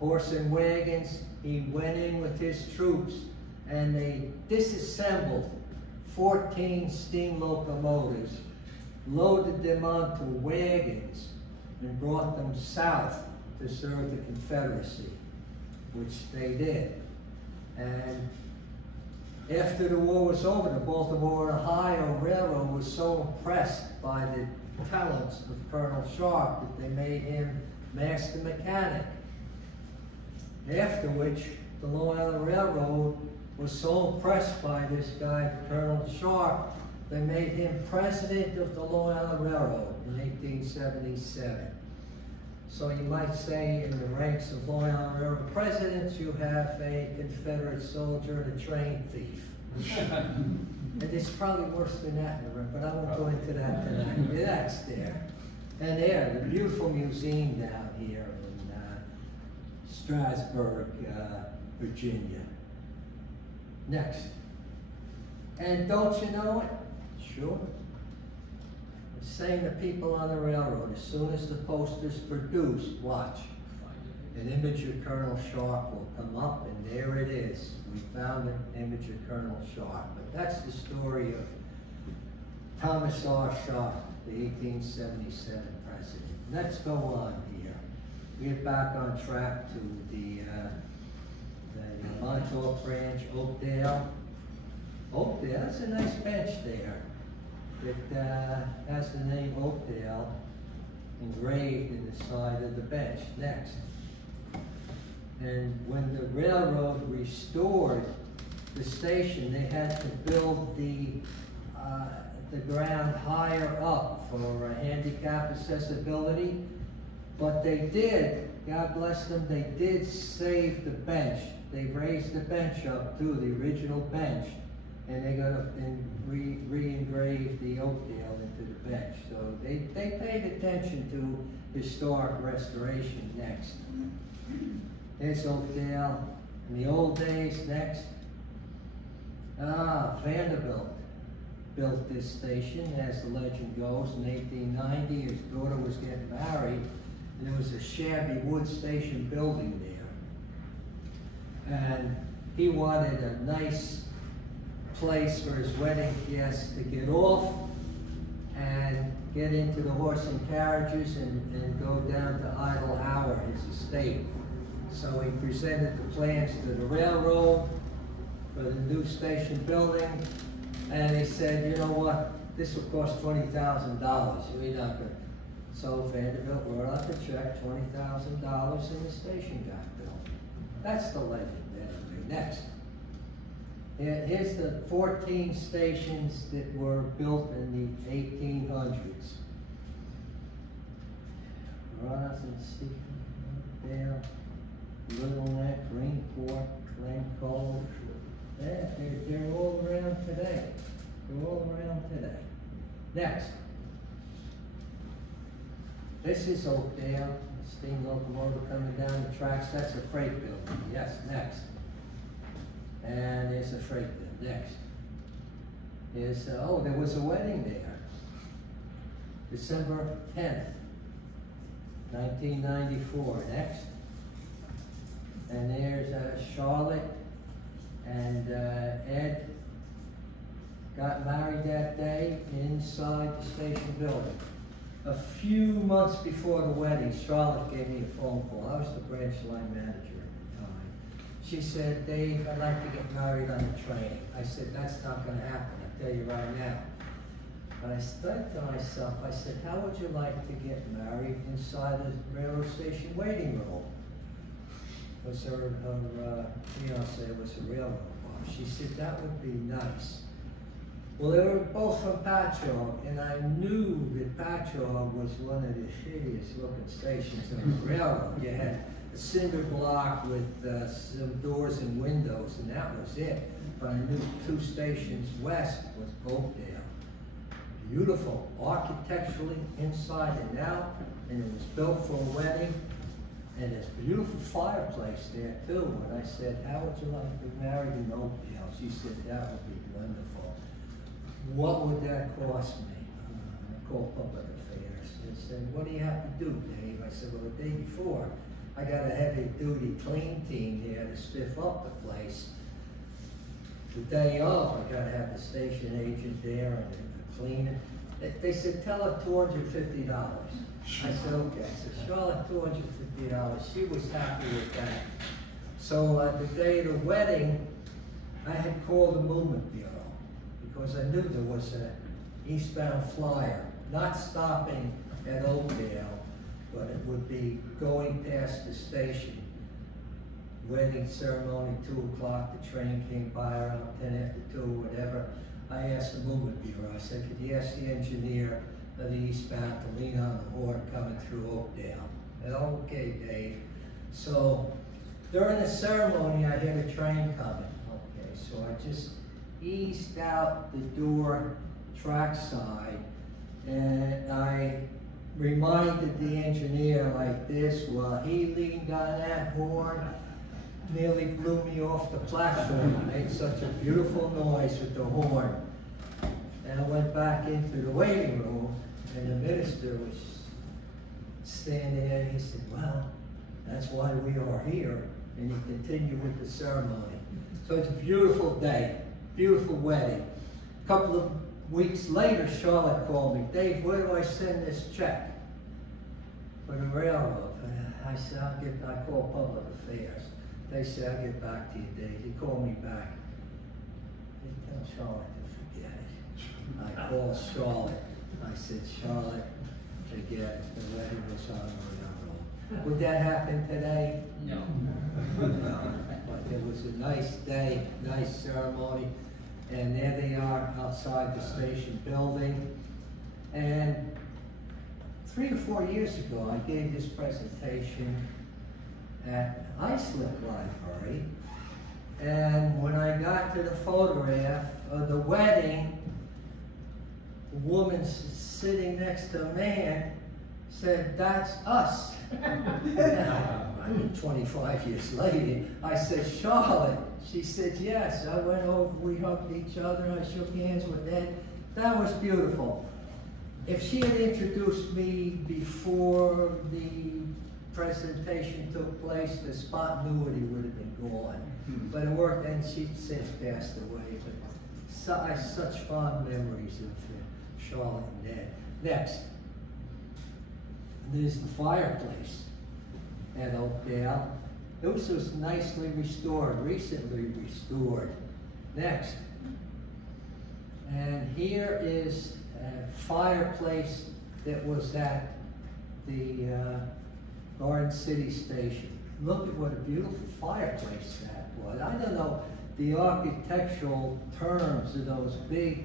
horse and wagons, he went in with his troops and they disassembled 14 steam locomotives, loaded them onto wagons, and brought them south to serve the Confederacy, which they did. And After the war was over, the Baltimore and Ohio Railroad was so impressed by the talents of Colonel Sharp that they made him master mechanic. After which, the Long Island Railroad was so impressed by this guy, Colonel Sharp, they made him president of the Long Island Railroad in 1877. So you might say in the ranks of Long Island Railroad presidents, you have a Confederate soldier and a train thief. And it's probably worse than that in the room, but I won't go into that tonight. Yeah, that's there. And there, the beautiful museum down here in Strasburg, Virginia. Next. And don't you know it? Sure. I'm saying to people on the railroad, as soon as the poster's produced, watch. An image of Colonel Sharp will come up, and there it is. We found an image of Colonel Sharp. But that's the story of Thomas R. Sharp, the 1877 president. Let's go on here. We get back on track to the Montauk Branch, Oakdale. Oakdale, that's a nice bench there. It has the name Oakdale engraved in the side of the bench. Next. And when the railroad restored the station, they had to build the ground higher up for handicap accessibility. But they did, God bless them, they did save the bench. They raised the bench up to the original bench, and they're going to re-engrave the Oakdale into the bench. So they paid attention to historic restoration. Next. There's Oakdale. In the old days, next. Vanderbilt built this station, as the legend goes, in 1890. His daughter was getting married, and there was a shabby wood station building there. And he wanted a nice place for his wedding guests to get off and get into the horse and carriages and go down to Idle Howard, his estate. So he presented the plans to the railroad for the new station building, and he said, you know what, this will cost $20,000. We're not going to. So Vanderbilt wrote out the check, $20,000, and the station got built. That's the legend. Anyway, next. Here's the 14 stations that were built in the 1800s. Ross and Stephen, Dale, Little Neck, Greenport, Glencoe. Yeah, they're all around today. They're all around today. Next. This is Oakdale. Steam locomotive coming down the tracks. That's a freight building. Yes, next. And there's a freight building. Next. Is there was a wedding there. December 10th, 1994. Next. And there's Charlotte and Ed got married that day inside the station building. A few months before the wedding, Charlotte gave me a phone call. I was the branch line manager at the time. She said, Dave, I'd like to get married on the train. I said, that's not going to happen, I'll tell you right now. But I thought to myself, I said, how would you like to get married inside the railroad station waiting room? Was her fiance was a railroad boss. She said, that would be nice. Well, they were both from Patchogue, and I knew that Patchogue was one of the shittiest looking stations on the railroad. You had a cinder block with some doors and windows, and that was it. But I knew 2 stations west was Oakdale. Beautiful, architecturally inside and out, and it was built for a wedding. And there's a beautiful fireplace there too. And I said, how would you like to be married in Oakdale? She said, that would be wonderful. What would that cost me? I called Public Affairs and said, what do you have to do, Dave? I said, well, the day before, I got a heavy-duty clean team here to spiff up the place. The day of, I got to have the station agent there and a cleaner. They said, tell her $250. I said, okay. I said, Charlotte, $250. She was happy with that. So the day of the wedding, I had called the Movement Bureau because I knew there was an eastbound flyer, not stopping at Oakdale, but it would be going past the station. Wedding ceremony, 2 o'clock, the train came by around 10 after 2, whatever. I asked the Movement Bureau, I said, could you ask the engineer of the eastbound to lean on the horn coming through Oakdale? And, okay, Dave. So during the ceremony, I heard a train coming. Okay, so I just eased out the door track side, and I reminded the engineer like this while he leaned on that horn, nearly blew me off the platform. Made such a beautiful noise with the horn. And I went back into the waiting room, and the minister was standing there, and he said, well, that's why we are here. And he continued with the ceremony. So it's a beautiful day, beautiful wedding. A couple of weeks later, Charlotte called me, Dave, where do I send this check for the railroad? I said, I call Public Affairs. They said, I'll get back to you, Dave. He called me back. They tell Charlotte to forget it. I called Charlotte. I said, Charlotte, forget it. The wedding was on the railroad. Would that happen today? No. No. But it was a nice day, nice ceremony. And there they are outside the station building. And 3 or 4 years ago, I gave this presentation at Islip Library. And when I got to the photograph of the wedding, the woman sitting next to a man said, that's us. I mean, 25 years later, I said, Charlotte. She said, yes. I went over, we hugged each other, I shook hands with Ed. That was beautiful. If she had introduced me before the presentation took place, the spontaneity would have been gone. But it worked, and she since passed away. But I have such fond memories of Charlotte and Ed. Next, there's the fireplace at Oakdale. It was nicely restored, recently restored. Next. And here is a fireplace that was at the Garden City Station. Look at what a beautiful fireplace that was. I don't know the architectural terms of those big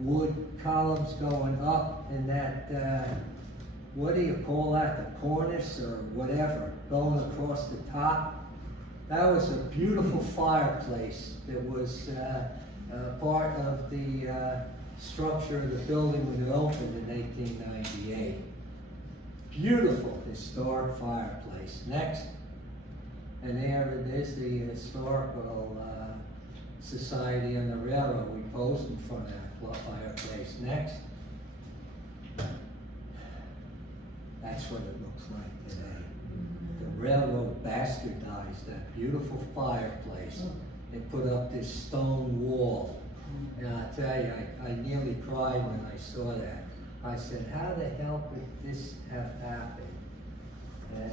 wood columns going up in that, what do you call that, the cornice or whatever, going across the top. That was a beautiful fireplace that was part of the structure of the building when it opened in 1898. Beautiful historic fireplace. Next. And there it is, the Historical Society on the railroad. We posed in front of that fireplace. Next. That's what it looks like today. The railroad bastardized that beautiful fireplace and put up this stone wall. And I tell you, I nearly cried when I saw that. I said, how the hell could this have happened? And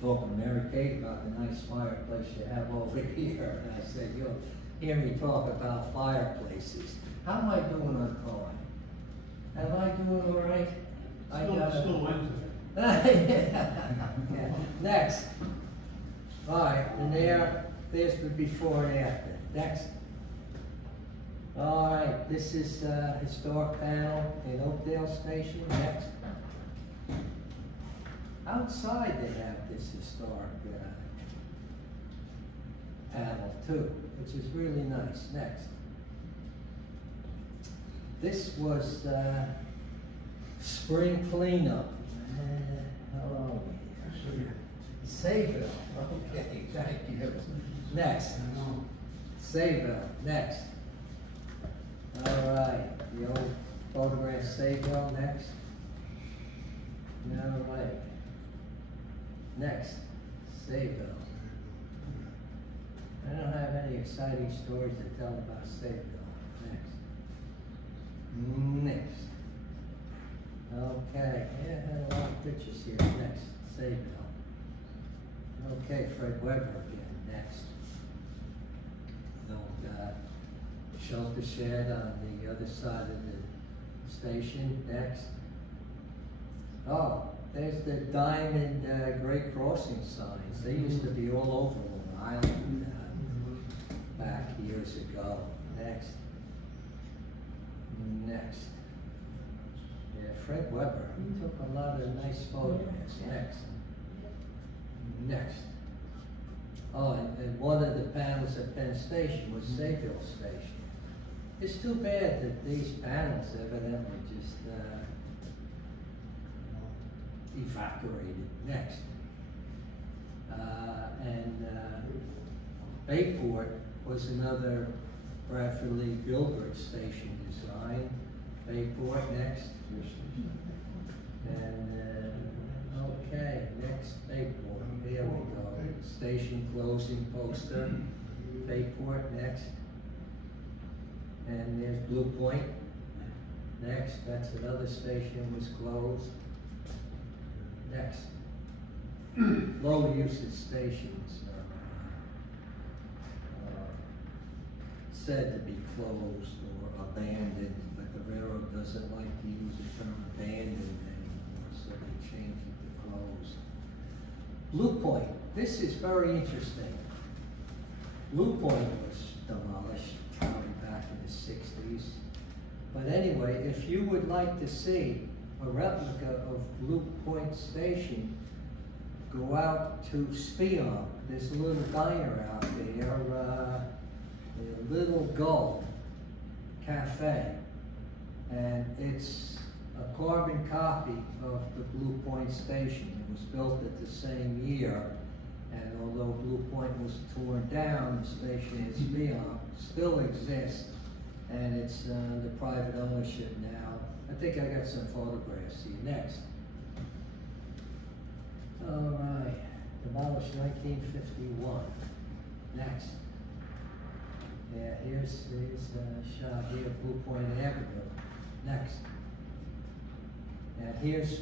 talking to Mary Kate about the nice fireplace you have over here. And I said, you'll hear me talk about fireplaces. How am I doing on time? Am I doing all right? Still Wednesday. Yeah. Next. All right, and there's the before and after. Next. All right, this is historic panel in Oakdale Station. Next. Outside they have this historic panel too, which is really nice. Next. This was spring cleanup. Hello. Sayville. Okay, thank you. Next. Sayville. Next. All right, the old photograph Sayville. Next. All right. Next. Sayville. I don't have any exciting stories to tell about Sayville. Next. Next. Okay, yeah, I had a lot of pictures here. Next, Sayville. Okay, Fred Weber again. Next. shelter shed on the other side of the station. Next. Oh, there's the diamond Great Crossing signs. They used to be all over Long Island back years ago. Next. Next. Yeah, Fred Weber. He took a lot of nice photographs. Next. Next. Oh, and one of the panels at Penn Station was Sayville Station. It's too bad that these panels evidently just evaporated. Next. Bayport was another Bradford Gilbert station design. Bayport, next. And, okay, next, Bayport. There we go. Station closing poster. Bayport, next. And there's Blue Point. Next, that's another station was closed. Next. Low usage stations are said to be closed or abandoned, but the railroad doesn't like to use the term abandoned anymore, so they changed it to closed. Blue Point, this is very interesting. Blue Point was demolished probably back in the 60s. But anyway, if you would like to see a replica of Blue Point Station, go out to Spionk. There's a little diner out there, a Little Gull Cafe. And it's a carbon copy of the Blue Point Station. It was built at the same year. And although Blue Point was torn down, the station in Spionk still exists. And it's under private ownership now. I think I got some photographs here. Next. All right, demolished 1951. Next. Yeah, here's a shot here, Blue Point Avenue. Next. And here's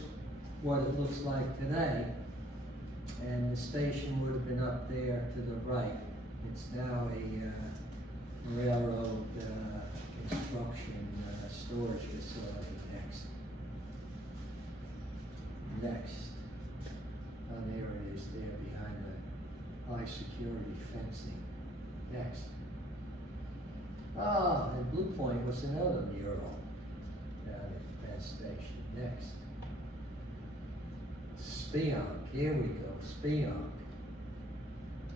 what it looks like today. And the station would have been up there to the right. It's now a railroad construction storage facility. Next. Next. Oh, there it is, there behind the high security fencing. Next. Ah, and Blue Point was another mural down at Penn Station. Next. Spionk, here we go, Spionk.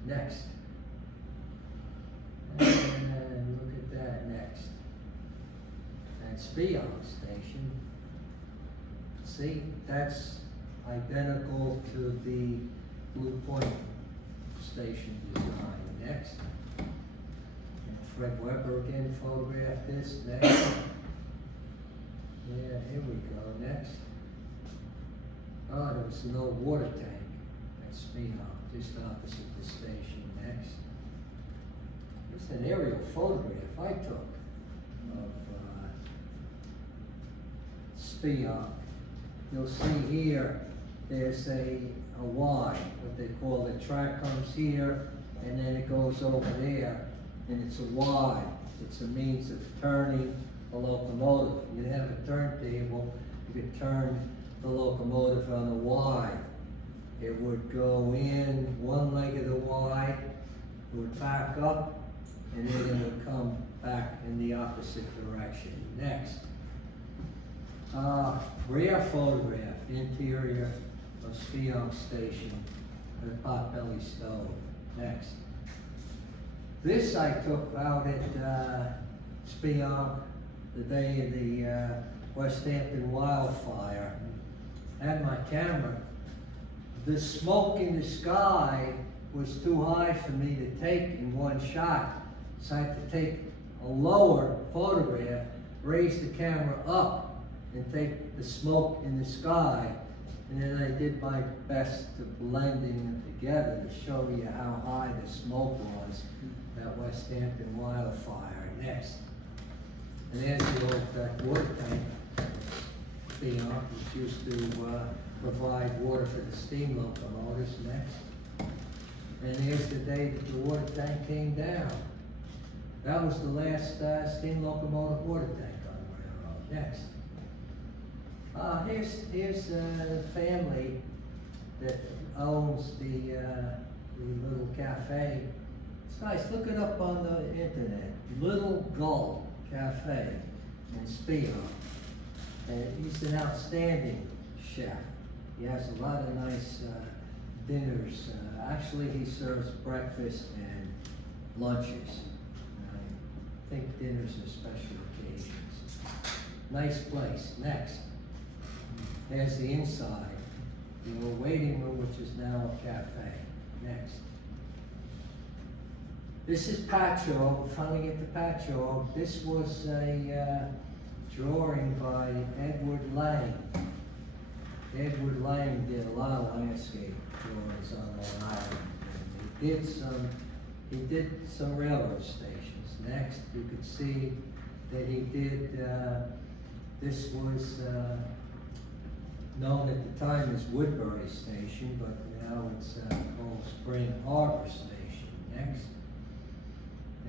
Next. And look at that, next. And Spionk Station. See, that's identical to the Blue Point Station design. Next. And Fred Weber again photographed this. Next. Yeah, here we go. Next. Oh, there was no water tank at Spionk, just opposite the station. Next. It's an aerial photograph I took of Spionk. You'll see here, there's a Y, what they call the track comes here, and then it goes over there, and it's a Y. It's a means of turning a locomotive. You have a turntable, you could turn the locomotive on the Y. It would go in one leg of the Y, it would back up, and then it would come back in the opposite direction. Next. Rear photograph, interior of Spionk Station, the potbelly stove. Next. This I took out at Spionk the day of the West Hampton wildfire. I had my camera. The smoke in the sky was too high for me to take in one shot. So I had to take a lower photograph, raise the camera up, and take the smoke in the sky. And then I did my best to blending them together to show you how high the smoke was at West Hampton wildfire. Next. And there's the old water tank, Spionk, which used to provide water for the steam locomotives. Next. And here's the day that the water tank came down. That was the last steam locomotive water tank on the railroad. Next. Here's the family that owns the little cafe. It's nice. Look it up on the internet. Little Gull Cafe in Speedo. And he's an outstanding chef. He has a lot of nice dinners. Actually, he serves breakfast and lunches. I think dinners are special occasions. Nice place. Next. There's the inside. The old waiting room, which is now a cafe. Next. This is Patchogue. We're finally get to Patchogue. This was a drawing by Edward Lang. Edward Lang did a lot of landscape drawings on Long Island. And he did some railroad stations. Next, you could see that he did, this was known at the time as Woodbury Station, but now it's called Spring Harbor Station. Next.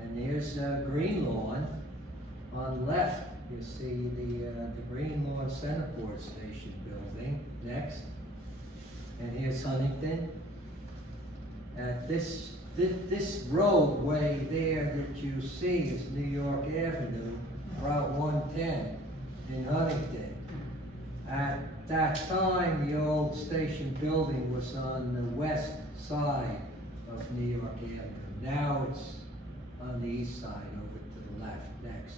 And here's Green Lawn. On the left, you see the Green Lawn Centerport Station building. Next. And here's Huntington. This roadway there that you see is New York Avenue, Route 110 in Huntington. At that time, the old station building was on the west side of New York Avenue. Now it's on the east side, over to the left. Next.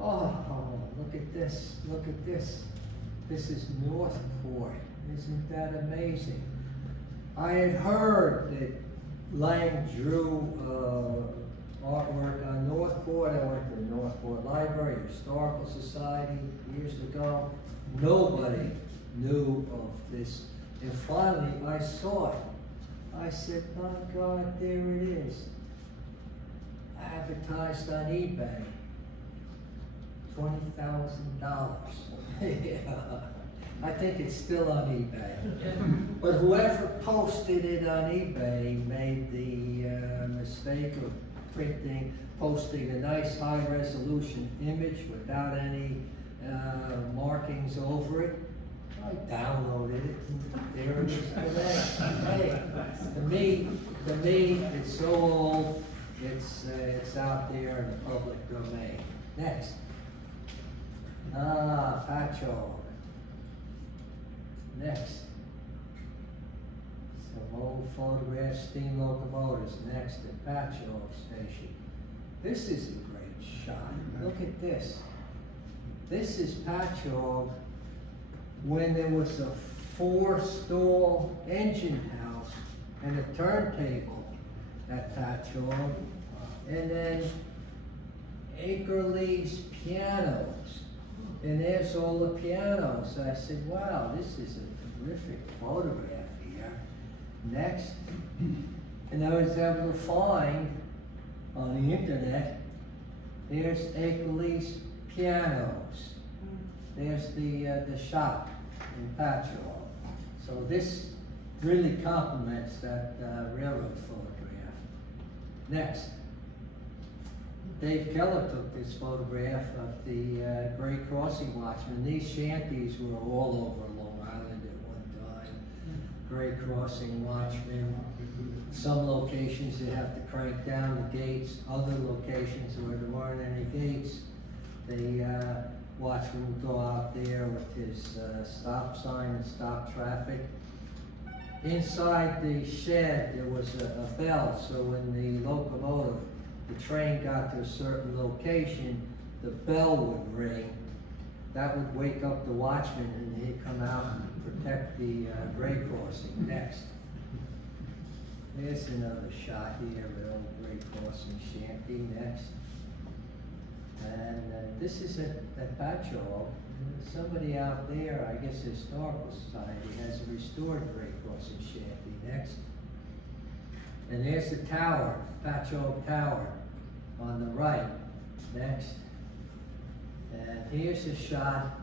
Oh, look at this. Look at this. This is Northport. Isn't that amazing? I had heard that Lang drew artwork on Northport. I went to the Northport Library, Historical Society years ago. Nobody knew of this. And finally, I saw it. I said, my God, there it is. Advertised on eBay. $20,000. Yeah. I think it's still on eBay. But whoever posted it on eBay made the mistake of posting a nice high resolution image without any markings over it. I downloaded it, and there it is today. Hey, to me, it's so old, it's out there in the public domain. Next. Patchogue. Next. Some old photographs, steam locomotives. Next, at Patchogue Station. This is a great shot. Look at this. This is Patchogue when there was a 4-stall engine house and a turntable at Patchogue, and then Ackerley's pianos. And there's all the pianos. I said, wow, this is a terrific photograph here. Next. And I was able to find on the internet, there's Ackerley's pianos. There's the shop in Patchogue. So this really complements that railroad photograph. Next. Dave Keller took this photograph of the Great Crossing Watchman. These shanties were all over Long Island at one time. Great Crossing Watchman. Some locations you have to crank down the gates. Other locations where there weren't any gates, the watchman would go out there with his stop sign and stop traffic. Inside the shed there was a bell, so when the locomotive, the train got to a certain location, the bell would ring. That would wake up the watchman and he'd come out and protect the grade crossing. Next. There's another shot here of an old grade crossing shanty. Next. And this is at Patchogue. Somebody out there, I guess the Historical Society, has a restored grade crossing shanty. Next. And there's the tower, Patchogue Tower, on the right. Next. And here's a shot.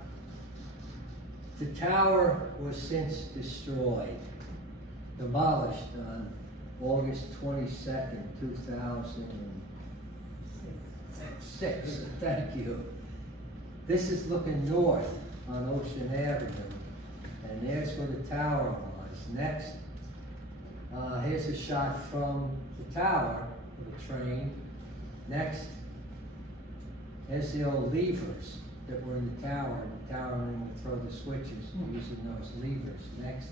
The tower was since destroyed, demolished on August 22nd, 2004. 6, thank you. This is looking north on Ocean Avenue, and there's where the tower was. Next, here's a shot from the tower of the train. Next, there's the old levers that were in the tower. The tower man would throw the switches using those levers. Next,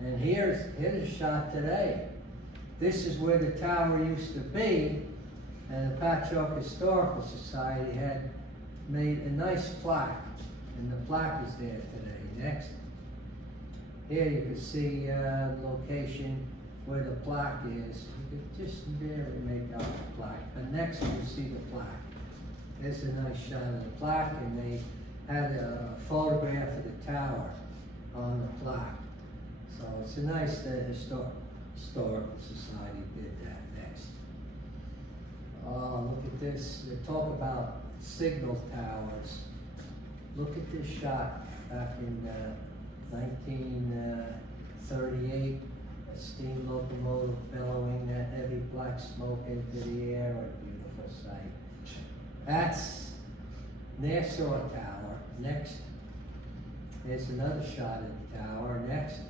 and here's a shot today. This is where the tower used to be, and the Patchogue Historical Society had made a nice plaque, and the plaque is there today. Next, here you can see the location where the plaque is. You can just barely make out the plaque, but next you can see the plaque. There's a nice shot of the plaque, and they had a photograph of the tower on the plaque. So it's a nice historical society did that. Next. Look at this. They talk about signal towers. Look at this shot back in 1938. A steam locomotive bellowing that heavy black smoke into the air. A beautiful sight. That's Nassau Tower. Next. There's another shot of the tower. Next.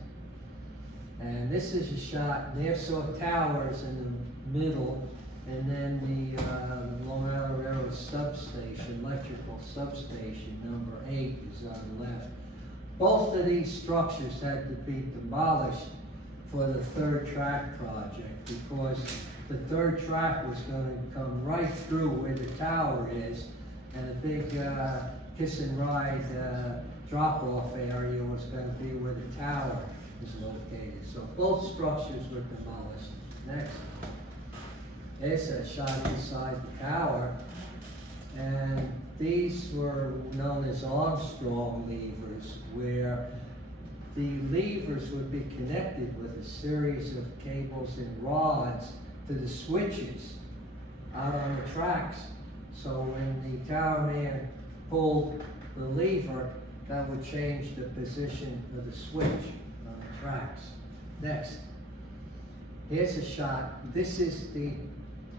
And this is a shot. Nassau Tower is in the middle, and then the Long Island Railroad substation, electrical substation, number 8, is on the left. Both of these structures had to be demolished for the third track project, because the third track was going to come right through where the tower is, and a big kiss and ride drop-off area was going to be where the tower is located. So both structures were demolished. Next. There's a shot inside the tower, and these were known as Armstrong levers, where the levers would be connected with a series of cables and rods to the switches out on the tracks. So when the tower man pulled the lever, that would change the position of the switch on the tracks. Next, here's a shot. This is the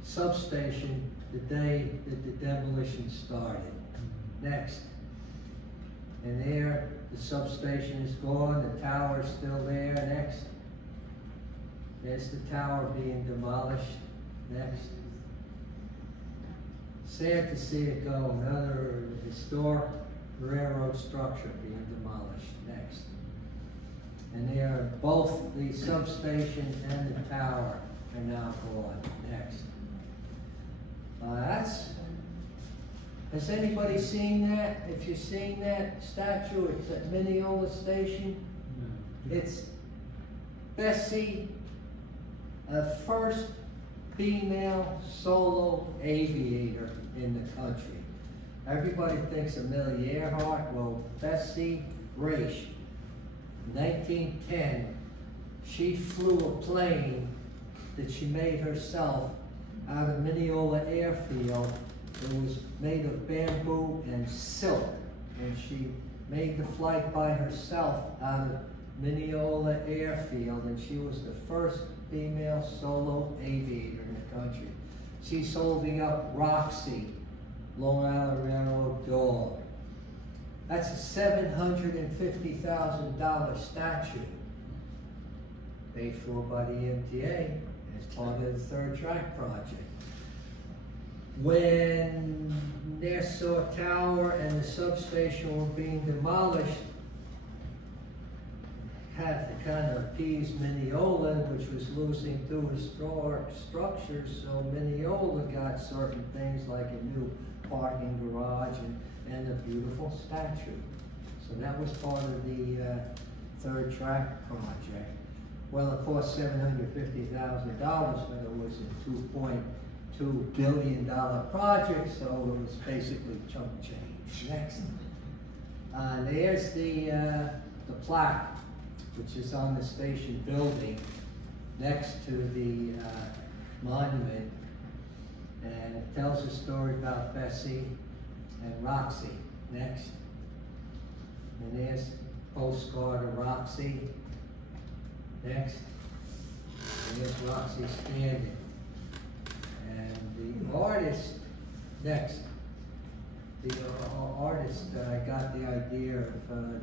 substation the day that the demolition started. Next, and there the substation is gone, the tower is still there. Next, there's the tower being demolished. Next, sad to see it go, another historic railroad structure being demolished. Next, and there both the substation and the tower are now gone. Next, has anybody seen that? If you've seen that statue, it's at Mineola Station. It's Bessie, a first female solo aviator in the country. Everybody thinks Amelia Earhart. Well, Bessie Raish, 1910, she flew a plane that she made herself out of Mineola Airfield. It was made of bamboo and silk, and she made the flight by herself out of Mineola Airfield, and she was the first female solo aviator in the country. She's holding up Roxy, Long Island Railroad dog. That's a $750,000 statue paid for by the MTA as part of the third track project. When Nassau Tower and the substation were being demolished, had to kind of appease Mineola, which was losing 2 historic structures, so Mineola got certain things like a new parking garage and a beautiful statue. So that was part of the third track project. Well, it cost $750,000, but it was a $2.2 billion project, so it was basically chunk change. Next. There's the plaque, which is on the station building next to the monument, and it tells a story about Bessie and Roxy. Next. And there's a postcard of Roxy. Next. And there's Roxy standing. And the artist Next, the artist got the idea of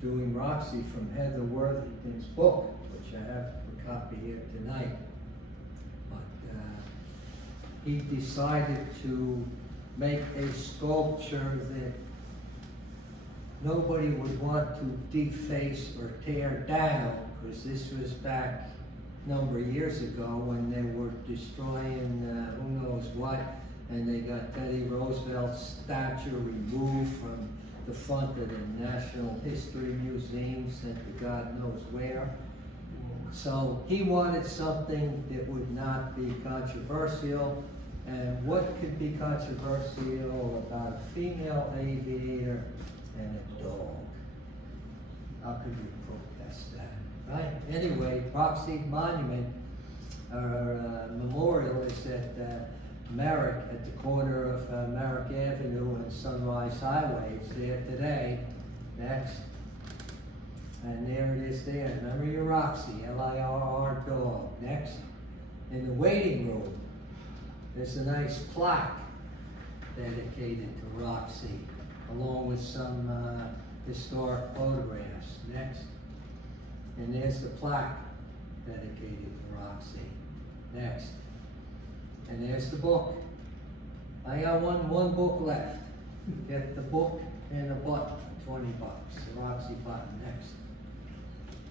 doing Roxy from Heather Worthington's book, which I have a copy here tonight. But he decided to make a sculpture that nobody would want to deface or tear down, because this was back a number of years ago when they were destroying who knows what, and they got Teddy Roosevelt's statue removed from the front of the National History Museum, sent to God knows where. So he wanted something that would not be controversial. And what could be controversial about a female aviator and a dog? How could you protest that, right? Anyway, Roxy Monument, or memorial, is at Merrick, at the corner of Merrick Avenue and Sunrise Highway. It's there today. Next. And there it is there. Remember your Roxy, L-I-R-R dog. Next. In the waiting room, there's a nice plaque dedicated to Roxy, along with some historic photographs. Next. And there's the plaque dedicated to Roxy. Next. And there's the book. I got one book left. Get the book and a button for $20. The Roxy button. Next.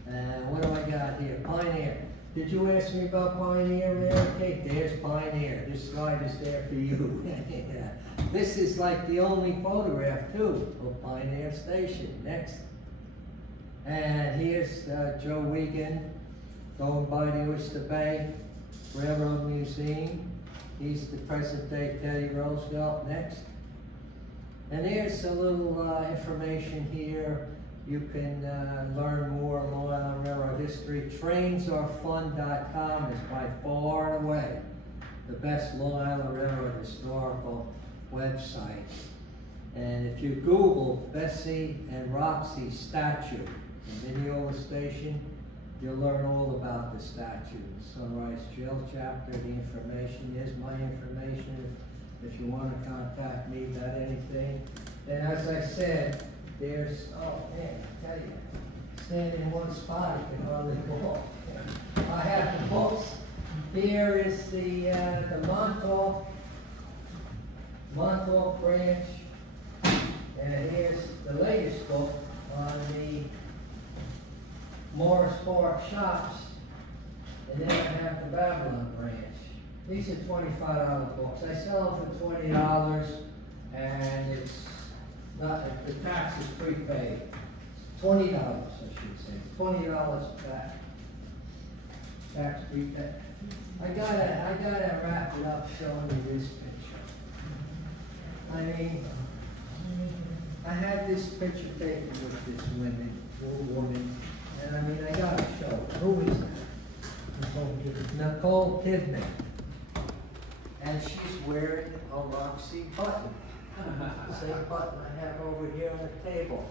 And what do I got here? Pioneer. Did you ask me about Pioneer, Mary Kate? There's Pioneer. This slide is there for you. Yeah. This is like the only photograph, too, of Pioneer Station. Next. And here's Joe Wiegand going by the Oyster Bay Railroad Museum. He's the present-day Teddy Roosevelt. Next. And here's a little information here. You can learn more on Long Island Railroad history. Trainsaretofun.com is by far and away the best Long Island Railroad historical website. And if you Google Bessie and Roxy statue in Mineola Station, you'll learn all about the statue. The Sunrise Jail chapter, the information. Here's my information if you want to contact me about anything. And as I said, there's, oh man, I tell you, stand in one spot, you can hardly walk. I have the books. Here is the Montauk branch, and here's the latest book on the Morris Park shops, and then I have the Babylon branch. These are $25 books. I sell them for $20, and it's not, the tax is prepaid. $20, I should say. $20 back. Tax prepaid. I gotta wrap it up showing you this picture. I mean, I had this picture taken with this woman, and I mean, I gotta show it. Who is that? Nicole Kidman. And she's wearing a Roxy button. The same button I have over here on the table.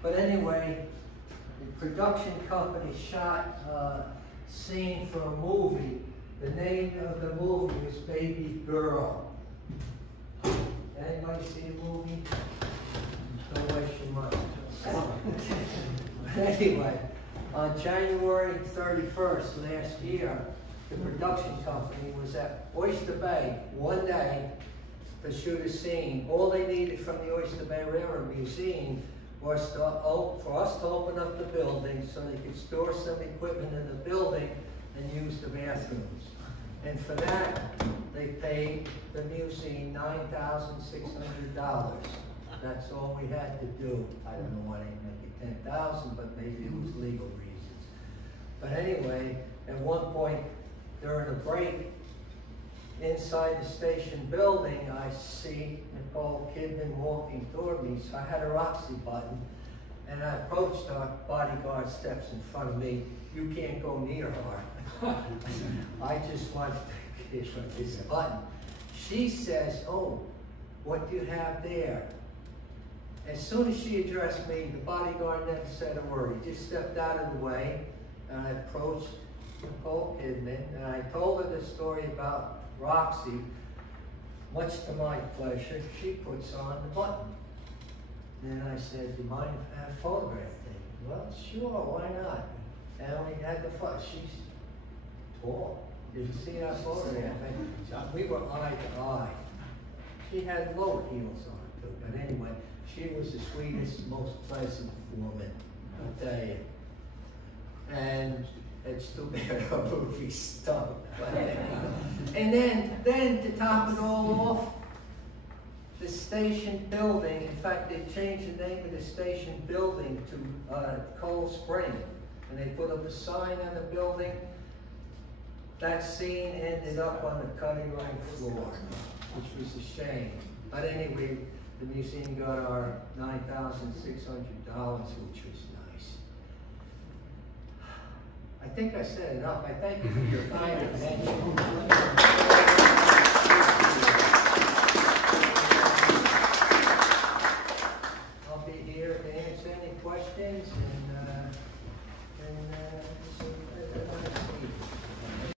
But anyway, the production company shot a scene for a movie. The name of the movie was Baby Girl. Anybody see the movie? Don't waste your money. Anyway, on January 31st last year, the production company was at Oyster Bay one day to shoot a scene. All they needed from the Oyster Bay Railroad Museum was for us to open up the building so they could store some equipment in the building and use the bathrooms. And for that, they paid the museum $9,600. That's all we had to do. I don't know why they make it $10,000, but maybe it was legal reasons. But anyway, at one point during a break, inside the station building, I see Nicole Kidman walking toward me. So I had a Roxy button, and I approached her. Bodyguard steps in front of me. You can't go near her. I just wanted to give her this button. She says, "Oh, what do you have there?" As soon as she addressed me, the bodyguard never said a word. He just stepped out of the way, and I approached Nicole Kidman, and I told her the story about Roxy. much to my pleasure, she puts on the button. And I said, do you mind if I have a photograph taken? Well, sure, why not? And we had the photo. She's tall. You see our photograph? And we were eye to eye. She had low heels on too, but anyway, she was the sweetest, most pleasant woman, I'll tell you. And it's too bad her movie stunk. But anyway. And then to top it all off, the station building, in fact, they changed the name of the station building to Cold Spring. And they put up a sign on the building. That scene ended up on the cutting room floor, which was a shame. But anyway, the museum got our $9,600, which was nice. I think I said enough. I thank you for your kind attention.